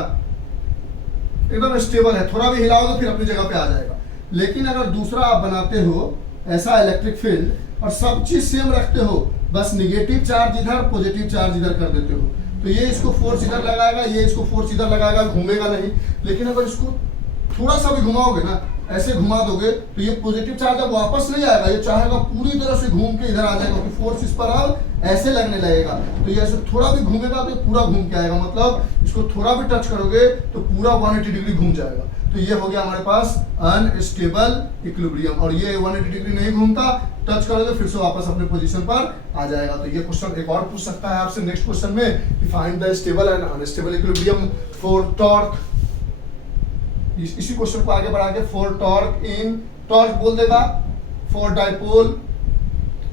एकदम स्टेबल है, थोड़ा भी हिलाओगे फिर अपनी जगह पे आ जाएगा। लेकिन अगर दूसरा आप बनाते हो ऐसा इलेक्ट्रिक फील्ड और सब चीज सेम रखते हो, बस निगेटिव चार्ज इधर पॉजिटिव चार्ज इधर कर देते हो, तो ये इसको फोर्स इधर लगाएगा, ये इसको फोर्स इधर लगाएगा, घूमेगा नहीं। लेकिन अगर इसको थोड़ा सा भी घुमाओगे ना, ऐसे घुमा दोगे तो ये पॉजिटिव चार्ज अब वापस नहीं आएगा, ये चाहेगा पूरी तरह से घूम के इधर आ जाएगा, क्योंकि फोर्स इस पर अब ऐसे लगने लगेगा। तो ये ऐसे थोड़ा भी घूमेगा तो ये पूरा घूम के आएगा, मतलब इसको थोड़ा भी टच करोगे तो पूरा 180 डिग्री घूम जाएगा। तो ये हो गया हमारे पास अनस्टेबल इक्विलिब्रियम, और ये 180 डिग्री नहीं घूमता, टच करोगे फिर से वापस अपने पोजीशन पर आ जाएगा। तो ये क्वेश्चन एक और पूछ सकता है आपसे नेक्स्ट क्वेश्चन में कि find the stable and unstable equilibrium for torque. इसी क्वेश्चन को आगे बढ़ा के फॉर टॉर्क इन, टॉर्क बोल देगा for dipole,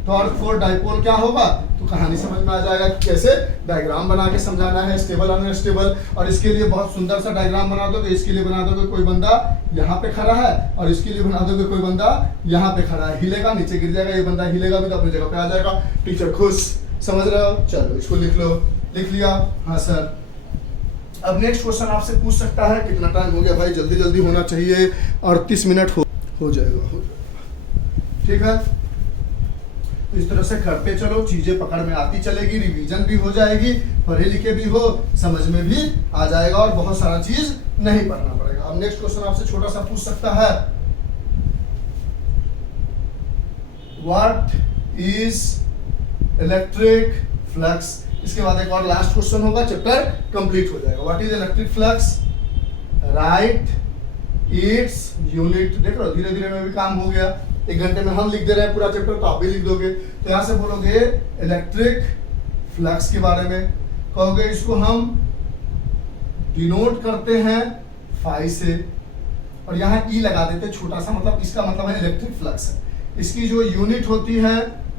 torque for dipole क्या होगा, तो कहानी समझ में आ जाएगा कि कैसे डायग्राम बना के समझाना है स्टेबल अनस्टेबल। और इसके लिए बहुत सुंदर सा डायग्राम बना दोगे, इसके लिए बना दोगे कोई बंदा यहाँ पे खड़ा है और इसके लिए बना दोगे कोई बंदा यहाँ पे खड़ा है, हिलेगा नीचे गिर जाएगा, ये बंदा हिलेगा भी तो अपनी जगह पे आ जाएगा। टीचर खुश, समझ रहे हो, चलो इसको लिख लो, लिख लिया, हाँ सर। अब नेक्स्ट क्वेश्चन आपसे पूछ सकता है, कितना टाइम हो गया भाई, जल्दी जल्दी होना चाहिए, 38 मिनट हो जाएगा, ठीक है। इस तरह से करते चलो, चीजें पकड़ में आती चलेगी, रिवीजन भी हो जाएगी, पढ़े लिखे भी हो, समझ में भी आ जाएगा और बहुत सारा चीज नहीं पढ़ना पड़ेगा। अब नेक्स्ट क्वेश्चन आपसे छोटा सा पूछ सकता है, व्हाट इज इलेक्ट्रिक फ्लक्स। इसके बाद एक और लास्ट क्वेश्चन होगा, चैप्टर कंप्लीट हो जाएगा। What is electric flux, right its unit. देख रहे हो धीरे धीरे में भी काम हो गया, 1 घंटे में हम लिख दे रहे हैं पूरा चैप्टर, तो आप भी लिख दोगे। तो यहां से बोलोगे इलेक्ट्रिक फ्लक्स के बारे में, कहोगे इसको हम डिनोट करते हैं फाई से, और यहाँ ई लगा देते छोटा सा, मतलब इसका मतलब है इलेक्ट्रिक फ्लक्स है। इसकी जो यूनिट होती है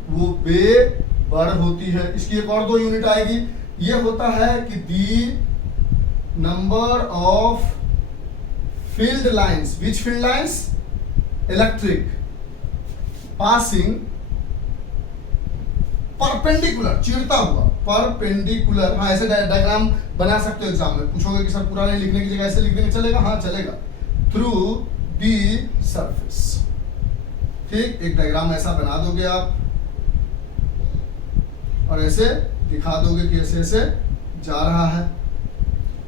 वो वेबर होती है। इसकी एक और 2 यूनिट आएगी, ये होता है कि the number of field lines, which field lines, electric passing perpendicular, चिरता हुआ, परपेंडिकुलर। हाँ ऐसे डायग्राम बना सकते हो एग्जाम में, पूछोगे कि सर पूरा नहीं लिखने की जगह ऐसे लिखने में चलेगा, हाँ चलेगा, थ्रू दी सरफेस। ठीक, एक डायग्राम ऐसा बना दोगे आप और ऐसे दिखा दोगे कि ऐसे ऐसे जा रहा है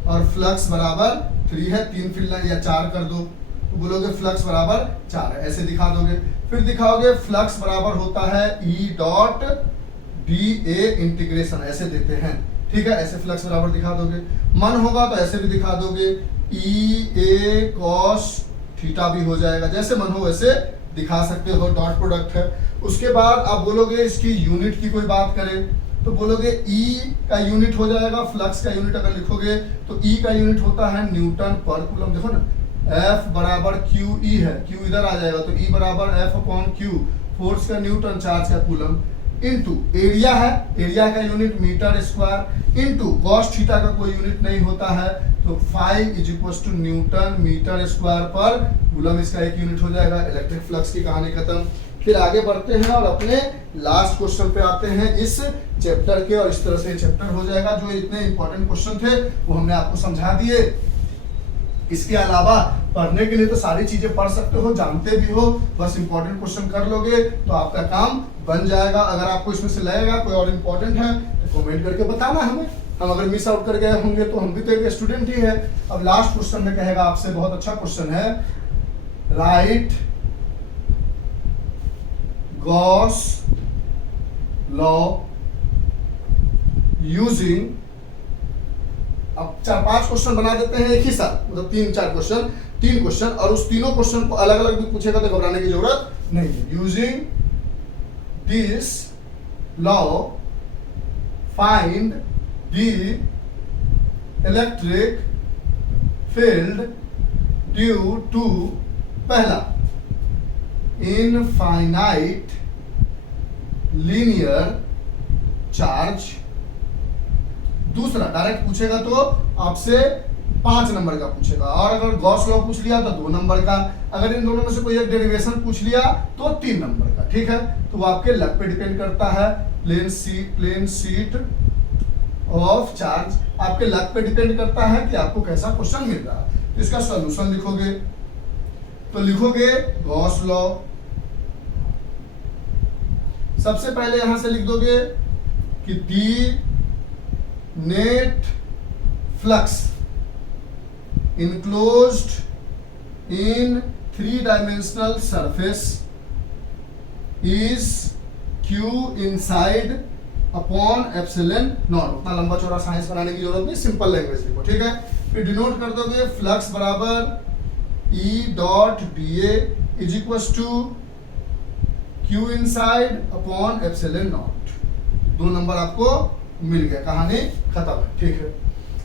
और फ्लक्स बराबर 3 है, 3 फील्ड लाइन या 4 कर दो तो बोलोगे फ्लक्स बराबर 4 है, ऐसे दिखा दोगे। फिर दिखाओगे फ्लक्स बराबर होता है E dot D a integration, ऐसे देते हैं, ठीक है, ऐसे फ्लक्स बराबर दिखा दोगे। मन होगा तो ऐसे भी दिखा दोगे, ई ए कॉस थीटा भी हो जाएगा, जैसे मन हो वैसे दिखा सकते हो, डॉट प्रोडक्ट है। उसके बाद आप बोलोगे इसकी यूनिट की कोई बात करें तो बोलोगे ई का यूनिट हो जाएगा, फ्लक्स का यूनिट अगर लिखोगे तो ई का यूनिट होता है न्यूटन पर कूलम। देखो ना, F बराबर क्यू ई है, क्यू इधर आ जाएगा तो E बराबर F अपॉन क्यू, फोर्स का न्यूटन, चार्ज का कूलम, इनटू एरिया है, एरिया का unit metre square, into cos theta का कोई यूनिट नहीं होता है तो phi is equal to newton metre square पर कूलम, इसका एक यूनिट हो जाएगा। इलेक्ट्रिक फ्लक्स की कहानी खत्म। फिर आगे बढ़ते हैं और अपने लास्ट क्वेश्चन पे आते हैं इस चैप्टर के, और इस तरह से चैप्टर हो जाएगा। जो इतने इंपॉर्टेंट क्वेश्चन थे वो हमने आपको समझा दिए। इसके अलावा पढ़ने के लिए तो सारी चीजें पढ़ सकते हो, जानते भी हो, बस इंपॉर्टेंट क्वेश्चन कर लोगे तो आपका काम बन जाएगा। अगर आपको इसमें से लगेगा कोई और इंपॉर्टेंट है तो कमेंट करके बताना हमें, हम अगर मिस आउट कर गए होंगे तो हम भी तो एक स्टूडेंट ही है। अब लास्ट क्वेश्चन में कहेगा आपसे, बहुत अच्छा क्वेश्चन है, राइट गॉस लॉ यूजिंग। अब 4-5 क्वेश्चन बना देते हैं एक ही साथ, मतलब 3-4 क्वेश्चन, 3 क्वेश्चन, और उस तीनों क्वेश्चन को अलग अलग भी पूछेगा तो घबराने की जरूरत नहीं है। Using this law find the electric field due to, पहला इनफाइनाइट लीनियर चार्ज, दूसरा डायरेक्ट पूछेगा तो आपसे 5 नंबर का पूछेगा, और अगर गॉस लॉ पूछ लिया तो 2 नंबर का, अगर इन दोनों में से कोई एक डेरिवेशन पूछ लिया तो 3 नंबर का, ठीक है। तो वो आपके लक पे डिपेंड करता है, प्लेन शीट ऑफ चार्ज आपके लक पे डिपेंड करता है कि आपको कैसा क्वेश्चन मिल रहा है। इसका सॉल्यूशन लिखोगे तो लिखोगे गॉस लॉ, सबसे पहले यहां से लिख दोगे कि the net flux enclosed in 3-dimensional surface is Q inside upon epsilon naught। उतना लंबा चौड़ा साइंस बनाने की जरूरत नहीं, सिंपल लैंग्वेज लिखो, ठीक है। फिर डिनोट कर दोगे फ्लक्स बराबर E dot D A is equal to Q inside upon epsilon naught। 2 number आपको मिल गया, कहानी खत्म है, ठीक है।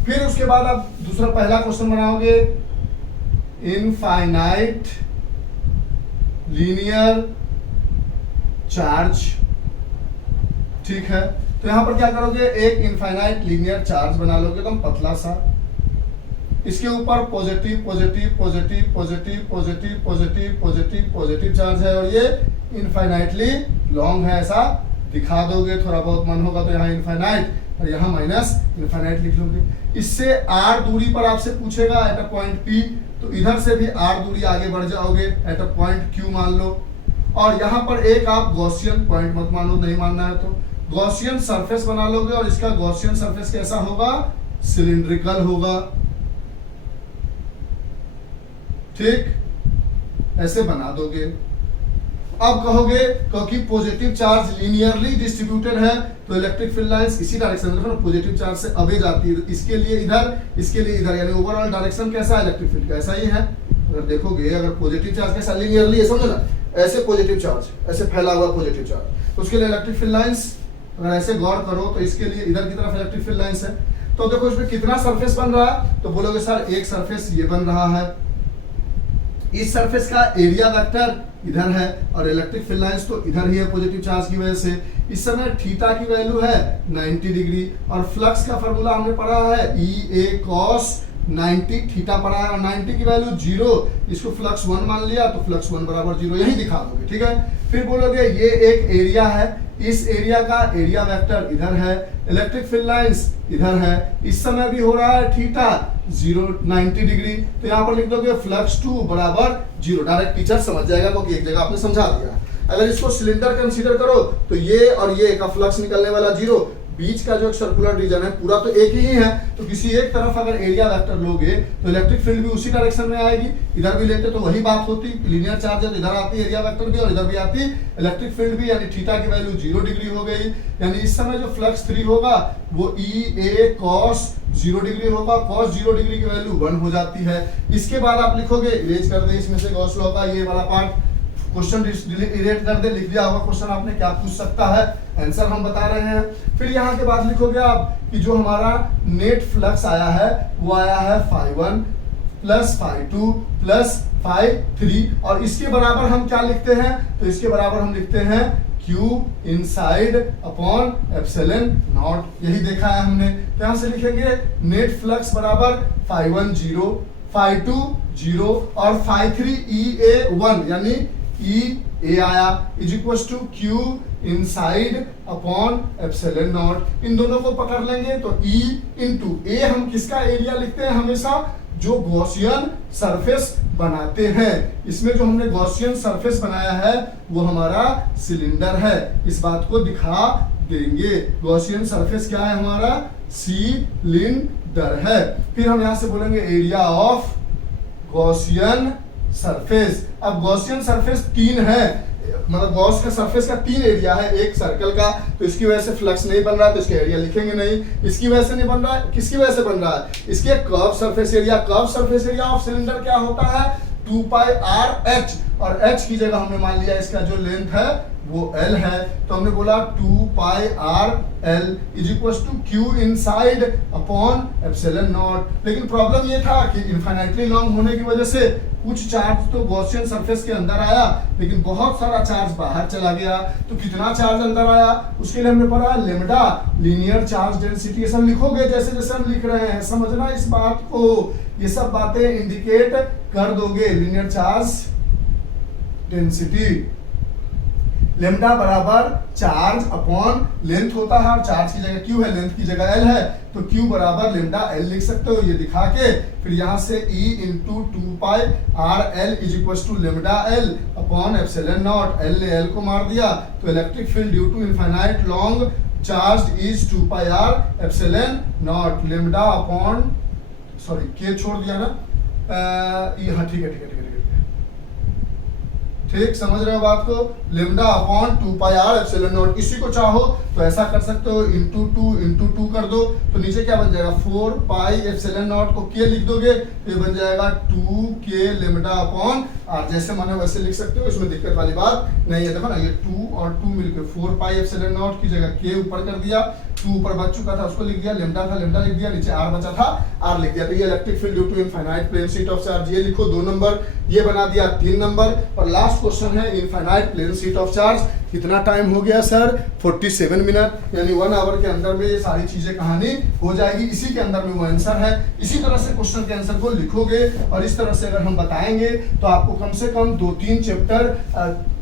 फिर उसके बाद आप दूसरा पहला क्वेश्चन बनाओगे, इनफाइनाइट लीनियर चार्ज, ठीक है। तो यहां पर क्या करोगे, एक इनफाइनाइट लीनियर चार्ज बना लोगे एकदम पतला सा, इसके ऊपर positive positive positive positive positive positive positive positive charge है, और ये इनफाइनाइटली लॉन्ग है, ऐसा दिखा दोगे। थोड़ा बहुत मन होगा तो यहाँ इनफाइनाइट और यहाँ माइनस इनफाइनाइट लिख लोगे। इससे r दूरी पर आपसे पूछेगा एट अ पॉइंट P, तो इधर से भी r दूरी आगे बढ़ जाओगे एट अ पॉइंट Q मान लो, और यहाँ पर एक आप गॉसियन पॉइंट मत मान लो, नहीं मानना है तो गॉसियन सरफेस बना लोगे, और इसका गॉसियन सरफेस कैसा होगा, सिलिंड्रिकल होगा, ठीक, ऐसे बना दोगे। अब कहोगे क्योंकि पॉजिटिव चार्ज लीनियरली डिस्ट्रीब्यूटेड है तो इलेक्ट्रिक फील्ड लाइंस इसी डायरेक्शन में, पॉजिटिव चार्ज से अवे जाती है, इसके लिए इधर, इसके लिए इधर, यानी ओवरऑल डायरेक्शन कैसा है इलेक्ट्रिक फील्ड का, ऐसा ही है। अगर देखोगे, अगर पॉजिटिव चार्ज कैसा लीनियरली है, समझो ना, ऐसे पॉजिटिव चार्ज, ऐसे फैला हुआ पॉजिटिव चार्ज, तो उसके लिए इलेक्ट्रिक फील्ड लाइंस अगर ऐसे गौर करो तो इसके लिए इधर की तरफ इलेक्ट्रिक फील्ड लाइंस है। तो देखो इसमें कितना सरफेस बन रहा है, तो बोलोगे सर एक सरफेस ये बन रहा है, इस सरफेस का एरिया वेक्टर इधर है, और इलेक्ट्रिक फील्ड लाइंस तो इधर ही है पॉजिटिव चार्ज की वजह से। इस समय थीटा की वैल्यू है 90 डिग्री, और फ्लक्स का फार्मूला हमने पढ़ा है E A cos 90 थीटा पड़ा है और 90 की वैल्यू 0, इसको फ्लक्स 1 मान लिया तो फ्लक्स 1 बराबर 0 यही दिखा दोगे, ठीक है। फिर बोलोगे ये एक एरिया है, इस एरिया का एरिया वेक्टर इधर है, इलेक्ट्रिक फील्ड लाइंस इधर है, इस समय भी हो रहा है थीटा 90 डिग्री, तो यहाँ पर लिख दोगे फ्लक्स 2 बराबर 0। डायरेक्ट टीचर समझ जाएगा क्योंकि एक जगह आपने समझा दिया। अगर इसको सिलेंडर कंसीडर करो तो ये और ये का फ्लक्स निकलने वाला 0, बीच का जो एक सर्कुलर रीजन है पूरा तो एक ही है, तो किसी एक तरफ अगर एरिया वेक्टर लोगे तो इलेक्ट्रिक फील्ड भी उसी डायरेक्शन में आएगी, इधर भी लेते तो वही बात होती, लीनियर चार्ज है तो इधर आती एरिया वेक्टर भी और इधर भी आती इलेक्ट्रिक फील्ड भी, यानी थीटा की वैल्यू 0 डिग्री हो गई। यानी इस समय जो फ्लक्स 3 होगा वो EA cos 0 डिग्री होगा, cos 0 डिग्री की वैल्यू 1 हो जाती है। इसके बाद आप लिखोगे, इरेज कर दे इसमें से गॉस लॉ का ये वाला पार्ट, क्वेश्चन इरेज कर दे, लिख दिया होगा क्वेश्चन आपने क्या पूछ सकता है, आंसर हम बता रहे हैं। फिर यहाँ के बाद लिखोगे आप कि जो हमारा नेट फ्लक्स आया है वो आया है φ1 प्लस φ2 प्लस φ3 और इसके बराबर हम क्या लिखते हैं, तो इसके बराबर हम लिखते हैं Q inside upon epsilon not, यही देखा है हमने। तो यहाँ से लिखेंगे नेट फ्लक्स बराबर φ1 0, φ2 0 और φ3 EA1 यानी E A आया is equal to Q inside upon epsilon naught. इन दोनों को पकड़ लेंगे तो E इंटू A हम किसका एरिया लिखते हैं हमेशा, जो गॉसियन सरफेस बनाते हैं। इसमें जो हमने गॉसियन सरफेस बनाया है वो हमारा सिलेंडर है, इस बात को दिखा देंगे। गॉसियन सरफेस क्या है हमारा, सिलेंडर है। फिर हम यहां से बोलेंगे एरिया ऑफ गॉसियन सरफेस। अब गॉसियन सरफेस 3 है, मतलब गॉस का सरफेस का 3 एरिया है एक सर्कल का, तो इसकी वजह से फ्लक्स नहीं बन रहा है तो इसका एरिया लिखेंगे नहीं। इसकी वजह से नहीं बन रहा है, किसकी वजह से बन रहा है, इसके curve surface area. Curve surface area of cylinder क्या होता है, 2 पाई r h, और h की जगह हमने मान लिया इसका जो लेंथ है वो L है, तो हमने बोला 2 pi r L is equal to Q inside upon epsilon naught. लेकिन प्रॉब्लम ये था कि इनफाइनाइटली लॉन्ग होने की वजह से कुछ चार्ज तो गॉसियन सरफेस के अंदर आया लेकिन बहुत सारा चार्ज बाहर चला गया। तो कितना चार्ज अंदर आया उसके लिए हमने पढ़ा लेमडा लीनियर चार्ज डेंसिटी। ये सब लिखोगे जैसे जैसे हम लिख रहे हैं, समझना इस बात को, ये सब बातें इंडिकेट कर दोगे। लीनियर चार्ज डेंसिटी लेमडा बराबर चार्ज अपॉन लेंथ होता है, और चार्ज की जगह Q है, लेंथ की जगह L है, तो Q बराबर लेमडा L लिख सकते हो ये दिखा के। फिर यहाँ से E into 2 pi R L is equal to lambda L upon epsilon naught. L ने L को मार दिया तो electric field due to infinite long charge is 2 pi R epsilon naught lambda upon, sorry K छोड़ दिया ना, हाँ ठीक है ठीक, समझ रहे हो बात को, lambda upon 2 pi r epsilon not. इसी को चाहो तो ऐसा कर सकते हो, इंटू 2 कर दो तो नीचे क्या बन जाएगा 4 पाई एप्सिलॉन नॉट को k लिख दोगे तो ये बन जाएगा 2k लेमडा अपॉन r। जैसे माने वैसे लिख सकते हो, इसमें दिक्कत वाली बात नहीं है। देखो ना ये 2 और 2 मिलकर 4 पाई एप्सिलॉन नॉट की जगह k ऊपर कर दिया, 2 ऊपर बच चुका था उसको लिख दिया, लेमडा था लेमडा लिख दिया, नीचे r बचा था r लिख दिया। तो ये electric field due to infinite plane sheet of charge, ये लिखो 2 नंबर, ये बना दिया 3 नंबर। और लास्ट क्वेश्चन है infinite plane sheet of charge. कितना टाइम हो गया सर, 47 मिनट, यानी 1 आवर के अंदर में ये सारी चीजें कहानी हो जाएगी। इसी के अंदर में वो आंसर है। इसी तरह से क्वेश्चन के आंसर को लिखोगे और इस तरह से अगर हम बताएंगे तो आपको कम से कम 2-3 चैप्टर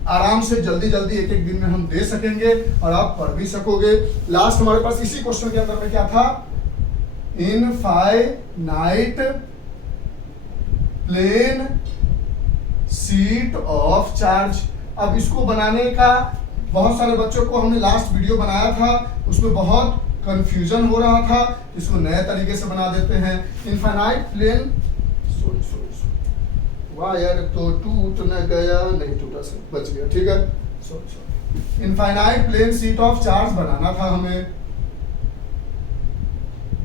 आराम से जल्दी जल्दी एक दिन में हम दे सकेंगे और आप पढ़ भी सकोगे। लास्ट हमारे पास इसी क्वेश्चन के अंदर में क्या था, infinite plane sheet of charge. अब इसको बनाने का बहुत सारे बच्चों को हमने लास्ट वीडियो बनाया था, उसमें बहुत कंफ्यूजन हो रहा था, इसको नए तरीके से बना देते हैं। इनफाइनाइट प्लेन, वायर तो टूट न गया, नहीं टूटा सर, बच गया, ठीक है। Infinite plane sheet of charge बनाना था हमें,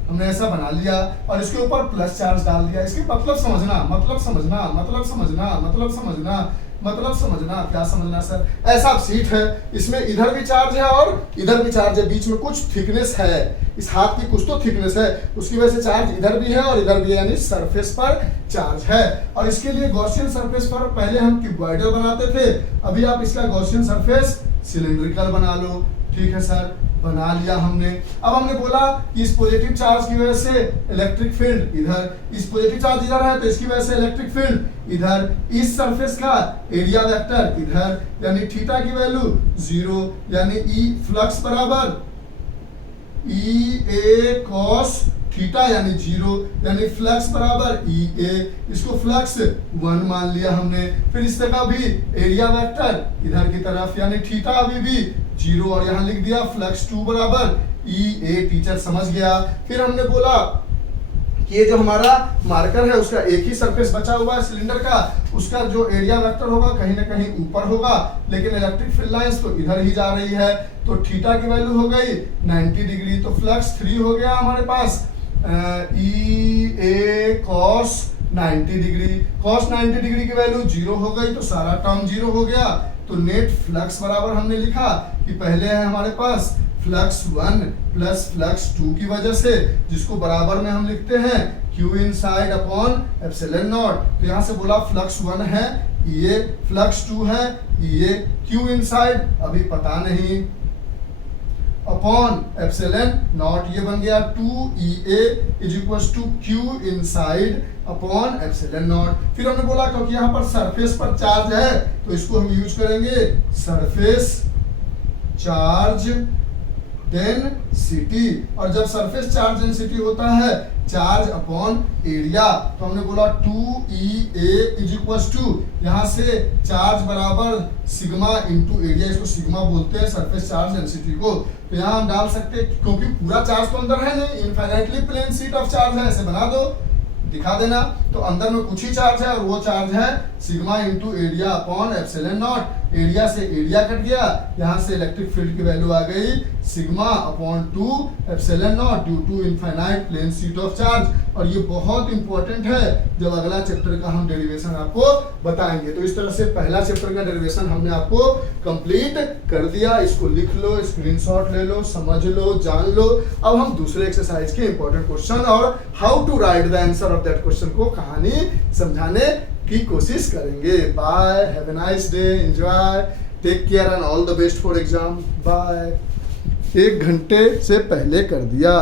हमने ऐसा बना लिया और इसके ऊपर प्लस चार्ज डाल दिया। इसके मतलब समझना, मतलब समझना, मतलब समझना, मतलब समझना, मतलब समझना, क्या समझना सर, ऐसा शीट है, इसमें इधर भी चार्ज है और इधर भी चार्ज है, बीच में कुछ थिकनेस है, इस हाथ की कुछ तो थिकनेस है, उसकी वजह से चार्ज इधर भी है और इधर भी है, यानी सरफेस पर चार्ज है। और इसके लिए गॉसियन सरफेस पर पहले हम क्यूबॉइडल बनाते थे, अभी आप इसका गॉसियन सरफेस सिलिंड्रिकल बना लो। ठीक है सर, बना लिया हमने। अब हमने बोला कि इस पॉजिटिव चार्ज की वजह से इलेक्ट्रिक फील्ड इधर, इस पॉजिटिव चार्ज इधर है तो इसकी वजह से इलेक्ट्रिक फील्ड इधर, इस सरफेस का एरिया वेक्टर इधर, यानी थीटा की वैल्यू 0, यानी ई फ्लक्स बराबर ई ए कॉस थीटा यानी 0, यानी फ्लक्स बराबर ई ए, इसको फ्लक्स 1 मान लिया हमने। फिर इस तरह भी एरिया वेक्टर इधर की तरफ, यानी थीटा अभी भी 0, और यहाँ लिख दिया फ्लक्स 2 बराबर ई ए। टीचर समझ गया। फिर हमने बोला कि ये जो हमारा मार्कर है उसका एक ही सरफेस बचा हुआ है सिलेंडर का, उसका जो एरिया वेक्टर होगा कहीं ना कहीं ऊपर होगा, लेकिन इलेक्ट्रिक फील्ड लाइंस तो इधर ही जा रही है, तो थीटा की वैल्यू हो गई 90 डिग्री, तो फ्लक्स 3 हो गया हमारे पास ई ए कॉस 90 डिग्री। कॉस 90 डिग्री की वैल्यू 0 हो गई, तो सारा टर्म 0 हो गया। तो नेट फ्लक्स बराबर हमने लिखा कि पहले है हमारे पास फ्लक्स 1 प्लस फ्लक्स 2 की वजह से, जिसको बराबर में हम लिखते हैं Q inside upon epsilon not. तो यहाँ से बोला फ्लक्स 1 है ये, फ्लक्स 2 है ये, Q इनसाइड अभी पता नहीं, अपॉन एप्सिलॉन नॉट, ये बन गया 2EA is equals to Q inside upon epsilon naught. फिर हमने बोला क्योंकि यहाँ पर सरफेस पर चार्ज है तो इसको हम यूज करेंगे सरफेस चार्ज डेंसिटी, और जब सरफेस चार्ज डेंसिटी होता है चार्ज अपॉन एरिया, तो हमने बोला 2EA इज इक्वल्स टू, यहाँ से चार्ज बराबर सिग्मा इंटू एरिया, इसको सिग्मा बोलते हैं सरफेस चार्ज डेंसिटी को। तो यहाँ हम डाल सकते हैं क्योंकि पूरा चार्ज तो अंदर है नहीं, infinitely plane sheet of charge है, ऐसे बना दो, दिखा देना। तो अंदर में कुछ ही चार्ज है और वो चार्ज है sigma into area upon epsilon naught. Area से एरिया कट गया, यहाँ से इलेक्ट्रिक फील्ड की वैल्यू आ गई sigma upon 2 epsilon naught due to infinite plane sheet of charge. और ये बहुत इंपॉर्टेंट है जब अगला चैप्टर का हम डेरिवेशन आपको बताएंगे। तो इस तरह से पहला चैप्टर का डेरिवेशन हमने आपको कंप्लीट कर दिया। इसको लिख लो, स्क्रीनशॉट ले लो, समझ लो, जान लो। अब हम दूसरे एक्सरसाइज के इंपॉर्टेंट क्वेश्चन और how to write the answer of that question को कहानी समझाने की कोशिश करेंगे। Bye, have a nice day, enjoy, take care and all the best for exam. Bye. 1 घंटे से पहले कर दिया।